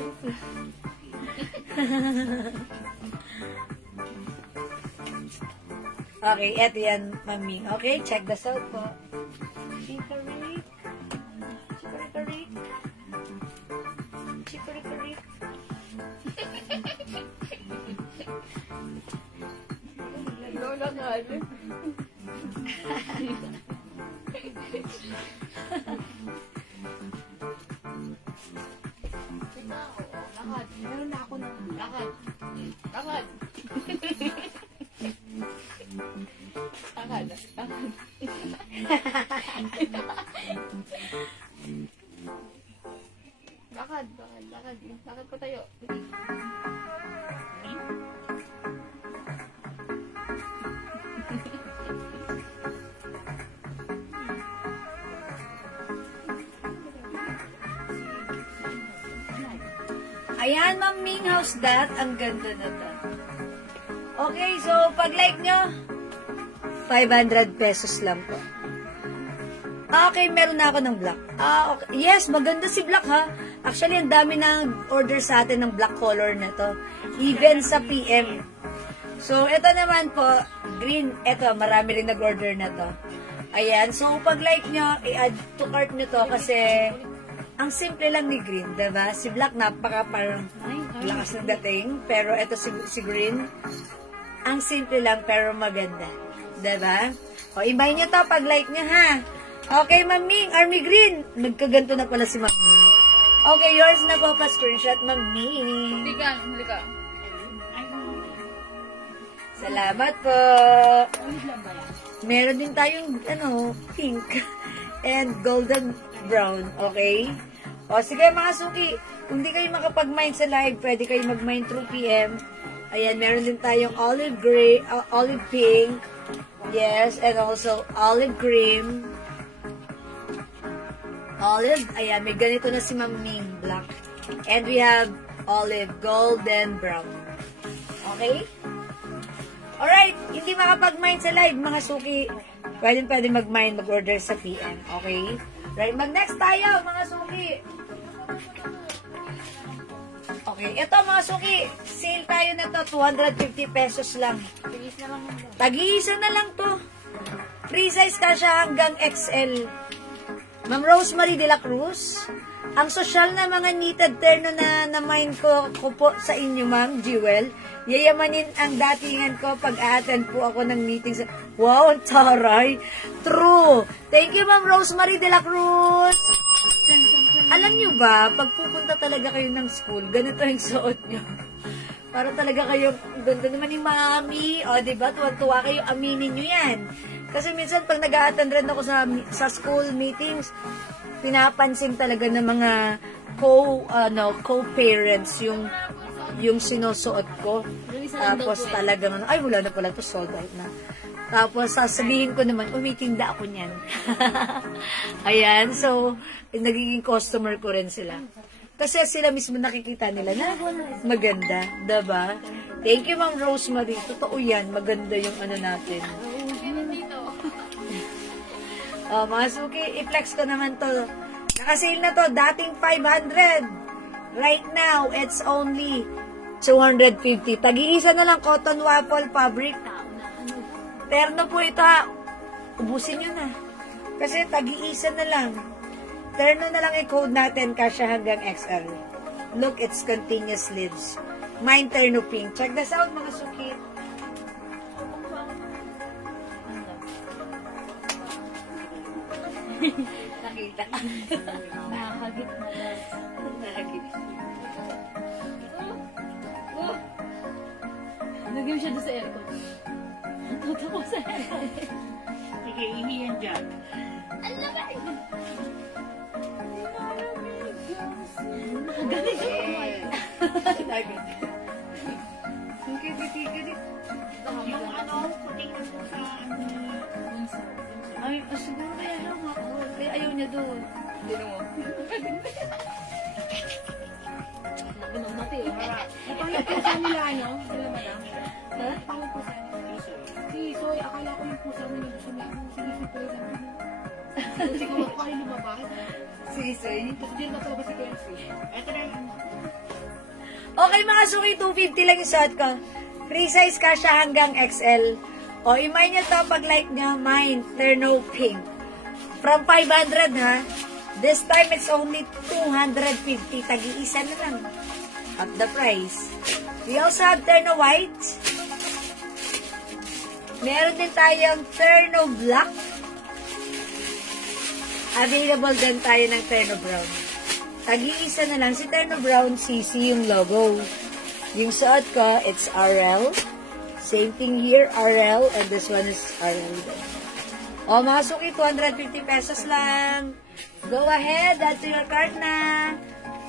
Okay, eto yan, Mami. Okay, check this out po. Chicory. Lola nga, alin. Lakad. Meron na ako ng lakad. Lakad. Lakad. Lakad pa tayo. Ayan, Maming, how's that? Ang ganda na to. Okay, so, pag-like nyo, 500 pesos lang po. Okay, meron na ako ng black. Okay. Yes, maganda si black, ha? Actually, ang dami na order sa atin ng black color na to. Even sa PM. So, ito naman po, green. Ito, marami rin nag-order na to. Ayan, so, pag-like nyo, i-add to cart nyo to kasi ang simple lang ni green, diba? Si black, napaka parang lakas ng dating. Pero ito si green, ang simple lang pero maganda. Diba? O, ibay nyo to pag-like nyo, ha? Okay, Maming, Army Green. Nagkaganto na pala si Maming. Okay, yours na po pa screenshot, Maming. Huli ka. Salamat po. Meron din tayong, pink and golden brown, okay? O, sige mga suki, kung di kayo makapag-mine sa live, pwede kayo mag-mine through PM. Ayan, meron din tayong olive gray, olive pink, yes, and also olive cream, olive, ayan, may ganito na si Maming, black, and we have olive golden brown, okay? Alright, hindi makapag-mine sa live, mga suki, pwede mag-mine, mag-order sa PM, okay? Right, mag-next tayo, mga suki. Okay, ito mga suki, sale tayo na to, 250 pesos lang. Tag-iisa na lang to. Free size ka siya hanggang XL. Ma'am Rosemary de la Cruz, Ang social na mga knitted terno na na-mind ko po sa inyo, Ma'am Jewel, yayamanin ang datingan ko pag a-attend po ako ng meeting sa... Wow, ang taray! True! Thank you, Ma'am Rosemary de la Cruz! Alam nyo ba, pag pupunta talaga kayo ng school, ganito yung suot nyo. Para talaga kayo, ganda naman ni Mami, o diba, tuwa-tuwa kayo, aminin nyo yan. Kasi minsan pag nag-a-attend rin ako sa school meetings, pinapansin talaga ng mga co-parents yung sinusuot ko. Tapos talagang, ay wala na pala to, sold out na. Tapos sasabihin ko naman, umitinda ako niyan. Ayan, so nagiging customer ko rin sila. Kasi sila mismo nakikita nila na maganda, diba? Thank you, Ma'am Rosemary. Totoo yan, maganda yung ano natin. Mga suki, i-flex ko naman to. Nakasale na to, dating 500. Right now, it's only 250. Tag-iisa na lang cotton waffle fabric. Terno po ito ha. Ubusin nyo na. Kasi tag-iisa na lang. Terno na lang i-code natin kasya hanggang XL. Look, it's continuous sleeves. Mine terno pink. Check this out, mga suki. Nakita. Nakakagit na lang. Nakagit. Lagyan siya doon sa aircon. Tuto ko sa aircon. Sige, ihiyan dyan. Ang lamay! Nakagaling ako. Nakagit. Sige. Yung ano, puting ko sa Ay, siguro kaya lang ako. Kaya ayaw niya doon. Hindi mo. Pinamati eh. Napangit po sa nila, ano? Sila, madam? Ha? Napangit po sa nila. Si Soy, akala ko yung pusa mo yung gusto mo. Sinisipol lang. Siguro ako kayo lumabas. Sisay. Tapos dyan matulabas si Kenzie. Ito na yung Okay, mga suki, 250 lang yung suot ko. Free size ka siya hanggang XL. O, imay nyo to pag like nyo, mine, terno pink. From 500 ha. This time, it's only 250. Tag-iisa na lang. At the price. We also have terno white. Meron din tayong terno black. Available din tayo ng terno brown. Tag-iisa na lang. Si terno brown, CC yung logo. Yung suot ko, it's RL. Same thing here, RL. And this one is RL. O, mga suki, 250 pesos lang. Go ahead, add to your cart na.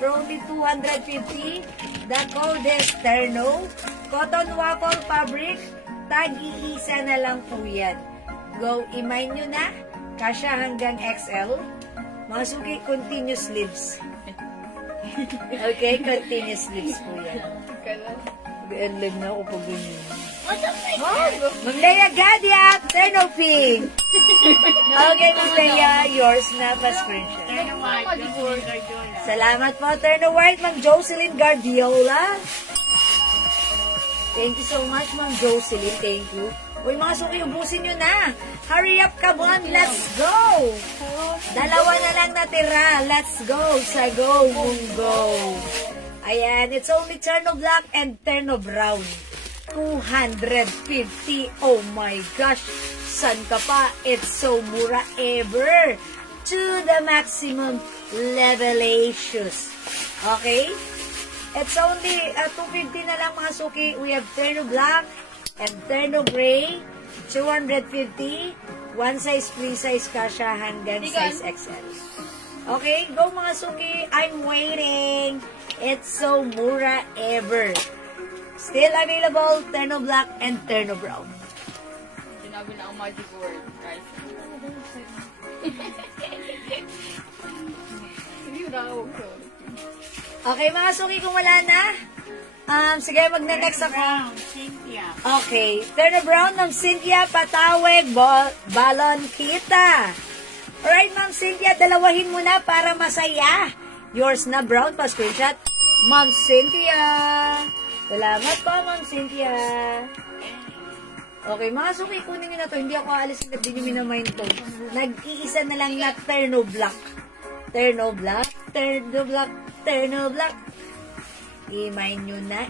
For only 250. The code is Terno. Cotton waffle fabric. Tag-iisa na lang po yan. Go, imay nyo na. Kasya hanggang XL. Mga suki, continuous sleeves. Okay, continuous sleeves po yan. Mag-enlive na ako pag ganyan. Mag-Leia Gadia, Terno Pink. Okay, Mag-Leia, yours na pa screenshot. Salamat po, Terno White, Ma'am Jocelyn Guardiola. Thank you so much, Ma'am Jocelyn. Thank you. Uy, mga suki, ubusin nyo na. Hurry up, come on, let's go. Dalawa na lang natira. Let's go. Sa go, go. Ayan, it's only Terno Black and Terno Brown. 250. Oh my gosh. San ka pa? It's so mura ever. To the maximum levelations. Okay? It's only 250 na lang mga suki. We have Terno Black and Terno Gray. 250. One size, free size kasha hanggang size XL. Okay? Go mga suki. I'm waiting. It's so mura ever. Still available, Terno Black and Terno Brown. Sinabi na ang magic word, guys. Okay, mga suki, kung wala na, sige, magna-next ako. Cynthia. Okay, Terno Brown ng Cynthia Pataweg, Balon Kita. Alright, Ma'am Cynthia, dalawahin mo na para masaya. Yours na brown pa screenshot. Ma'am Cynthia. Salamat po, Ma'am Cynthia. Okay, mga suki, kunin nyo na to. Hindi ako alis na hindi nyo minamayin to. Nag-iisa na lang na Terno Black. Terno Black. Terno Black. Imay nyo na,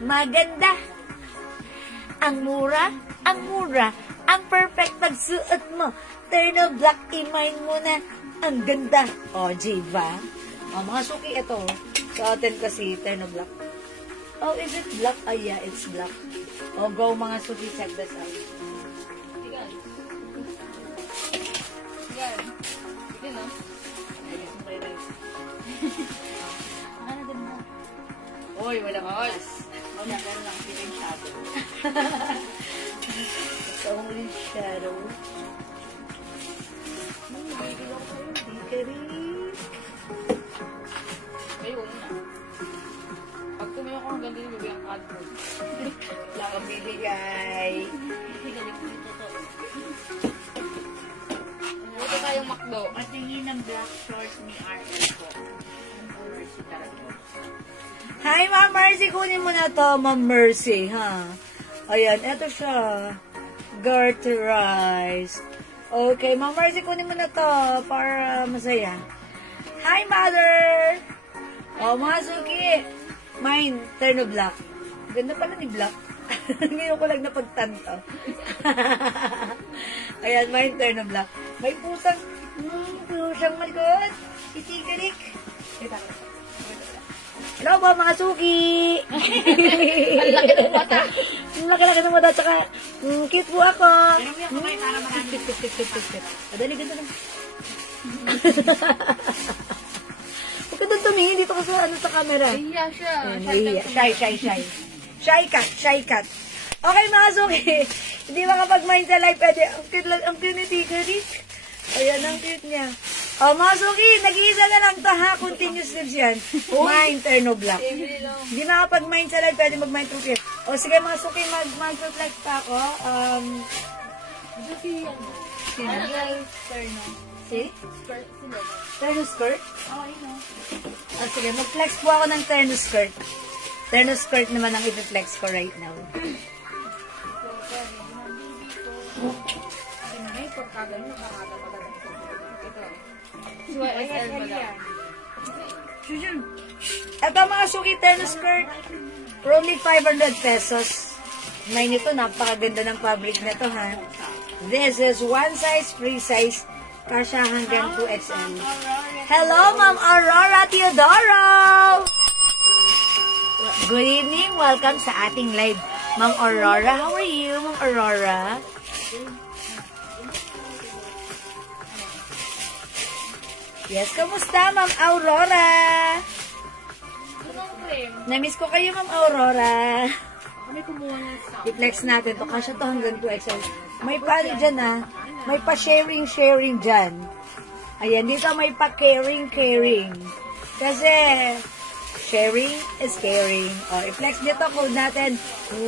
maganda. Ang mura, ang perfect pagsuot mo. Terno Black, imay mo na, ang ganda. O, diba? O, mga suki, ito. Suotin ko si Terno Black. Oh, is it black? Oh, yeah, it's black. Oh, go mga suki, check this out. Sige, no? Ano din mo? Uy, walang mas. Wala, pero lang sila yung shadow. It's only shadow. Ayun na. Pag tumayo ko hanggang din, bibigyan ka cardboard. Wala kang bibigay. Galing dito to. Buto tayong McDo. Patingin ng black shorts ni RL po. Ang color si Taragos. Hi, Ma'am Mercy. Kunin mo na to, Ma'am Mercy, ha? Ayan, eto siya. Garterized. Okay, Ma'am Mercy, kunin mo na to para masaya. Hi, Mother! Oh, mga suki. Mine, Terno Black. Ganda pala ni Black. Ngayon ko lang napagtanto. Ayan, mine, Terno Black. May pusang malikot. Itikarik. Hello po, mga suki! Ang laki ng mata. Ang laki-laki ng mata, tsaka cute po ako. Pero may kamay para marami. Madali, ganda lang. Huwag ka doon tumingin dito ka sa camera. Iya siya. Shy. Shy cat. Okay, mga suki. Hindi makapag-mind sa live, pwede. Ang cute ni Tigaric. Ayan, ang cute niya. O, mga suki, nag-iisa na lang to, ha? Continuous lips yan. Mind, Terno Black. Hindi makapag-mind sa live, pwede mag-mind through here. O, sige, mga suki, mag-flex pa ako. Sino? Si? Terno skirt? Oh, I know. O, sige, mag-flex po ako ng terno skirt. Terno skirt naman ang i-flex ko right now. Ay, pagkagano, nakakapagano. Ito. YSL mo lang. Ito mga suki, terno skirt. For only 500 pesos. May nito, napakaganda ng fabric na to, ha? This is one size, free size. Kasha hanggang 2XL. Hello, Ma'am Aurora Teodoro! Good evening. Welcome sa ating live. Ma'am Aurora, how are you, Ma'am Aurora? Yes, kamusta, Ma'am Aurora? Namiss ko kayo, Ma'am Aurora. Kami kumuha ng sound. I-flex natin to. Kasya to hanggang 2XL. May paano dyan, ha? May pa-sharing dyan. Ayan, dito may pa-caring. Kasi, sharing is caring. O, i-flex dito, code natin,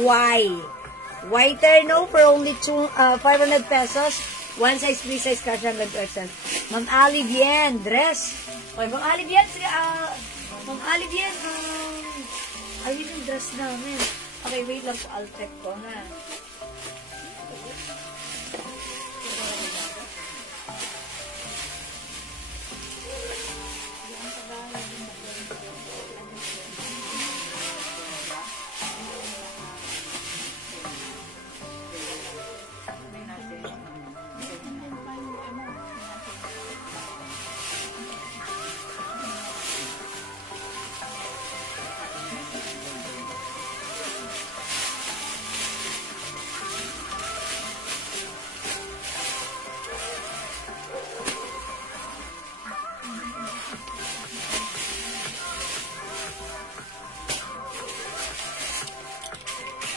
Y. Y terno for only 500 pesos. One size, free size, cash hanggang 2XL. Ma'am Ali Bien, dress. Oy, Ma'am Ali Bien, Ma'am Ali Bien, ayun yung dress namin. Okay, wait lang po, I'll check ko, ha.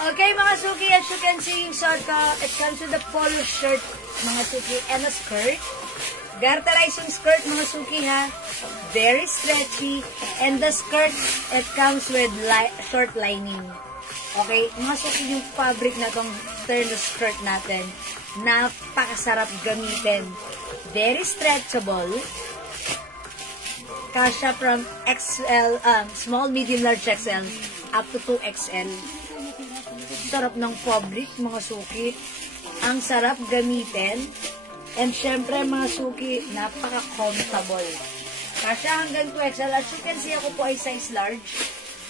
Okay, mga suki, as you can see, yung short it comes with a polo shirt, mga suki, and a skirt. Garterized yung skirt, mga suki, ha. Very stretchy. And the skirt, it comes with short lining. Okay, mga suki, yung fabric na tong terno skirt natin, napakasarap gamitin. Very stretchable. Kasha from XL, small, medium, large XL, up to 2XL. Sarap ng fabric, mga suki. Ang sarap gamitin. And syempre, mga suki, napaka-comfortable. Kasha hanggang 2XL. As you can see, ako po ay size large.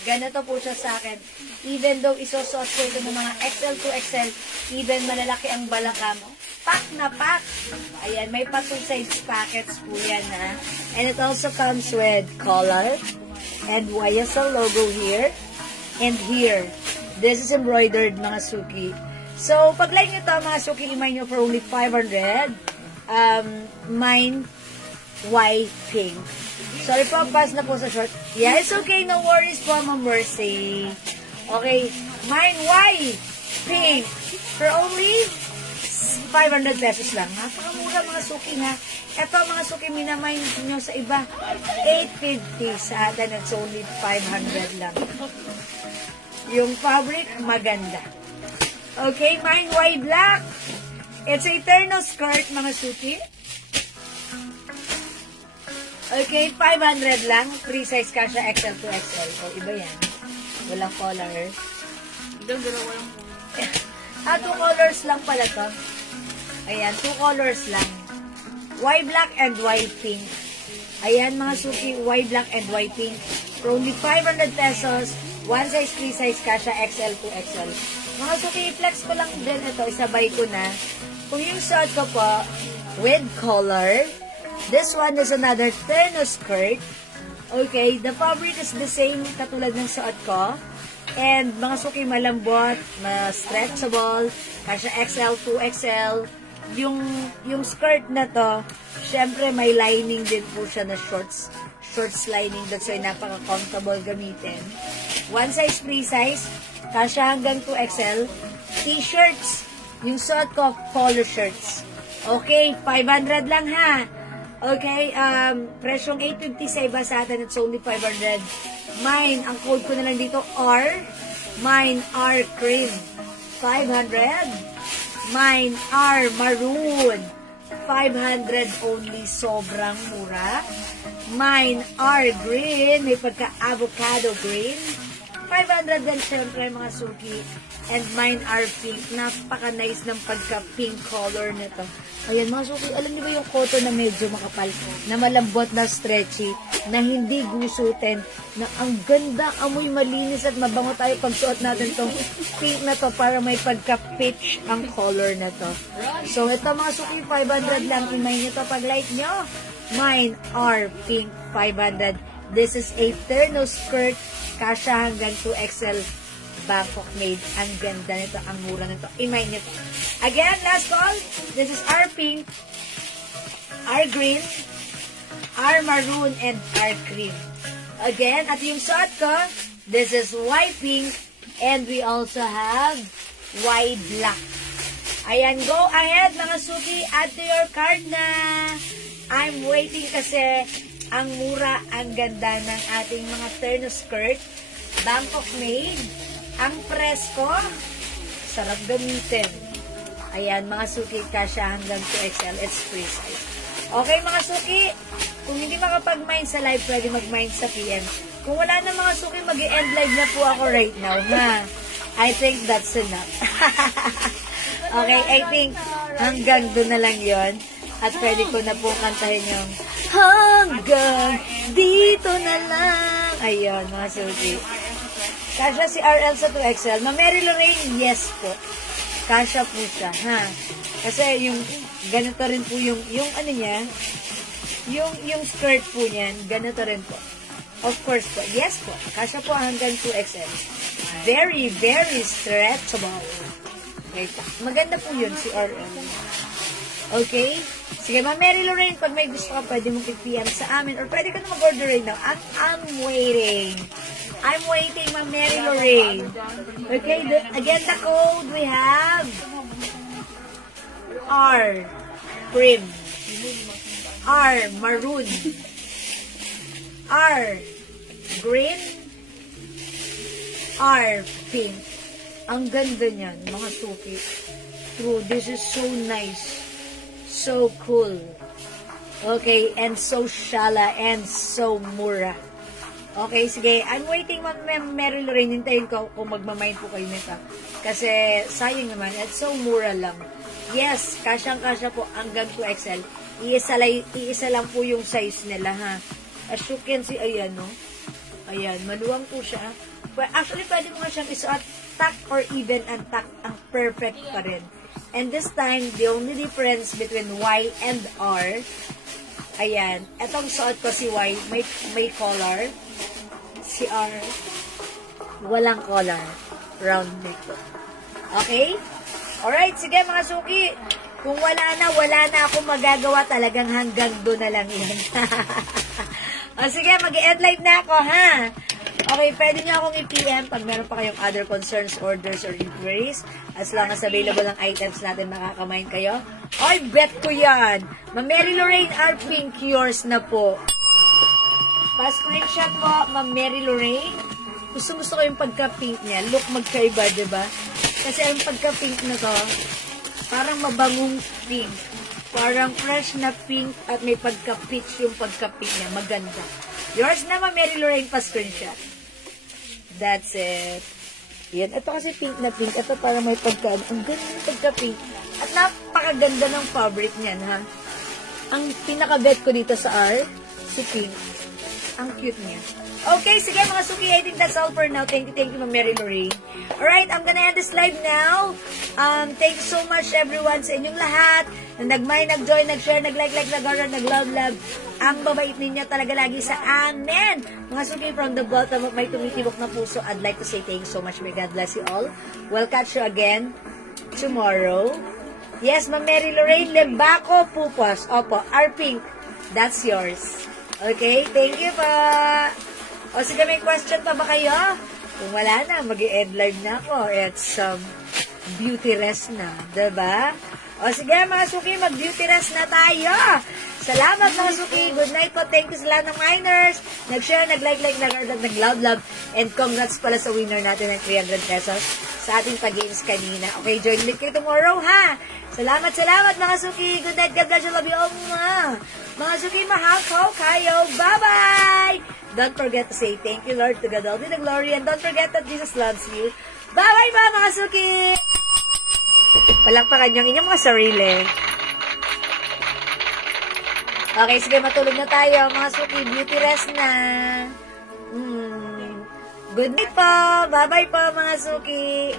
Ganito po siya sa akin. Even though isusuot ko ito ng mga XL to XL, even malalaki ang balakang, pack na pack. Ayan, may pa 2 size packets po yan, ha. And it also comes with collar and YSL logo here and here. This is embroidered, mga suki. So, pag like nyo ito, mga suki, imay nyo for only 500. Mine, white, pink. Sorry po, pass na po sa short. Yeah, it's okay. No worries po, Ma'am Mercy. Okay. Mine, white, pink. For only 500 pesos lang. Napakamura, mga suki, ha. Ito, mga suki, minamay nyo sa iba. 850 sa atin. It's only 500 lang. Yung fabric, maganda. Okay, mine, white, black. It's a terno skirt, mga suki. Okay, 500 lang. Free size kasha XL to XL. O, iba yan. Walang color. Walang 2 colors lang pala to. Ayan, 2 colors lang. White, black, and white pink. Ayan, mga suki, white, black, and white pink. For only 500 pesos. 1 size, 3 size kasha XL to XL. Mga suki, flex ko lang din ito. Isabay ko na. Kung yung suot ko po, with collar, this one is another terno skirt. Okay, the fabric is the same katulad ng suot ko. And mga suki, malambot, stretchable, kasya XL to XL. Yung skirt na to, syempre may lining din po siya na shorts lining. That's why napaka-comfortable gamitin. 1 size, 3 size, kasya hanggang 2XL. T-shirts, yung suot ko, polo shirts. Okay, 500 lang, ha. Okay, presyong 850 sa iba, sa atin it's only 500. Mine, ang code ko na lang dito, R. Mine, R cream. 500. Mine, R maroon. 500 only, sobrang mura. Mine, R green. May pagka-avocado green. 500 din, syempre, mga suki. And mine are pink. Napaka-nice ng pagka-pink color nito. Ayan, mga suki, alam niyo ba yung cotton na medyo makapal, na malambot, na stretchy, na hindi gusutin, na ang ganda, amoy malinis at mabango tayo pag suot natin tong pink na to para may pagka-pitch ang color na to. So, ito mga suki, 500 lang. Imay nyo to pag like nyo. Mine are pink, 500. This is a terno skirt, kasya hanggang 2XL. Bangkok made. Ang ganda nito. Ang mura nito. Imay nito. Again, last call. This is our pink, our green, our maroon, and our cream. Again, at yung suot ko, this is white pink, and we also have white black. Ayan, go ahead mga suki. Add to your cart na. I'm waiting kasi ang mura, ang ganda ng ating mga terno skirt. Bangkok made. Ang presko, sarap gamitin. Ayan, mga suki, kasya hanggang 2XL. It's free size. Okay, mga suki, kung hindi makapag-mind sa live, pwede mag-mind sa PM. Kung wala na mga suki, mag-i-end live na po ako right now, ha? I think that's enough. Okay, I think hanggang doon na lang yon. At pwede ko na po kantahin yung hanggang dito na lang. Ayun, mga suki. Kasha si RL sa 2XL. Ma Mary Lorraine, yes po. Kasha po siya, ha? Kasi yung, ganito rin po yung ano niya, yung skirt po niyan, ganito rin po. Of course po, yes po. Kasha po hanggang 2XL. Very, very stretchable. Okay, maganda po yun si RL. Okay? Sige, Ma Mary Lorraine, pag may gusto ka, pwede mong i-PM sa amin or pwede ka na mag-order right now. I'm waiting. I'm waiting, Ma Mary Lorraine. Okay, again, the code we have R cream, R maroon, R green, R pink. Ang ganda niyan, mga suki. True, this is so nice. So cool. Okay, and so shala and so mura. Okay, sige. I'm waiting, Ma'am Mary Lorraine. Hintayin ko kung magmamind po kayo nito. Kasi, sayang naman. At so mura lang. Yes, kasyang-kasya po hanggang 2XL. Iisa lang po yung size nila, ha? As you can see, ayan, no? Ayan, maluwang po siya. Well, actually, pwede mo nga siyang isuot tuck or even untuck. Ang perfect pa rin. And this time, the only difference between Y and R, ayan, etong suot ko si Y, may collar. Si R, walang collar. Round neck. Okay? Alright, sige mga suki. Kung wala na akong magagawa, talagang hanggang doon na lang yan. O sige, mag-end live na ako, ha? Okay, pwede nyo akong i-PM pag meron pa kayong other concerns, orders, or inquiries. As long as available ang items natin, makakamain kayo. Oy, bet ko yan. Ma'am Mary Lorraine R. Pink, yours na po. Pa-screenshot po, Ma'am Mary Lorraine. Gusto ko yung pagka-pink niya. Look, magkaiba, diba? Kasi ang pagka-pink na to, parang mabangong pink. Parang fresh na pink at may pagka-peach yung pagka-pink niya. Maganda. Yours na, Ma'am Mary Lorraine, pa-screenshot. That's it. Yan. Ito kasi pink na pink. Ito parang may pagka, ang ganda yung pagka-pink. At napakaganda ng fabric niyan, ha? Ang pinaka-bet ko dito sa R, si pink. Ang cute niya. Okay, sige mga suki, I think that's all for now. Thank you, Ma'am Mary Lorraine. Alright, I'm gonna end this live now. Thank you so much everyone sa inyong lahat na nag-mind, nag-join, nag-share, nag-like, nag-heart, nag-love. Ang babait ninyo talaga lagi sa amin. Mga suki, from the bottom of my tumitibok na puso, I'd like to say thank you so much. May God bless you all. We'll catch you again tomorrow. Yes, Ma'am Mary Lorraine, Lembaco Pupos. Opo, R-Pink. That's yours. Okay, thank you pa. O sige, may question pa ba kayo? Kung wala na, mag-i-end live na ako. It's beauty rest na. Diba? O sige, mga suki, mag-beauty rest na tayo. Salamat mga suki. Good night po. Thank you sa lahat ng miners. Nag-share, nag-like, nag-heart, nag-love. And congrats pala sa winner natin ng 300 pesos sa ating pag-games kanina. Okay, join ulit kayo tomorrow, ha? Salamat mga suki. Good night. God bless you. Love you all. Mga suki, mahal ko kayo. Bye-bye! Don't forget to say thank you, Lord, to God all be the glory. And don't forget that Jesus loves you. Bye-bye mga suki! Palakpakan niyang inyong mga sarili. Okay, sige, matulog na tayo. Mga suki, beauty rest na. Good night po. Bye-bye po mga suki.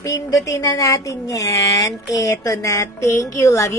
Pindutin na natin yan. Eto na. Thank you. Love you.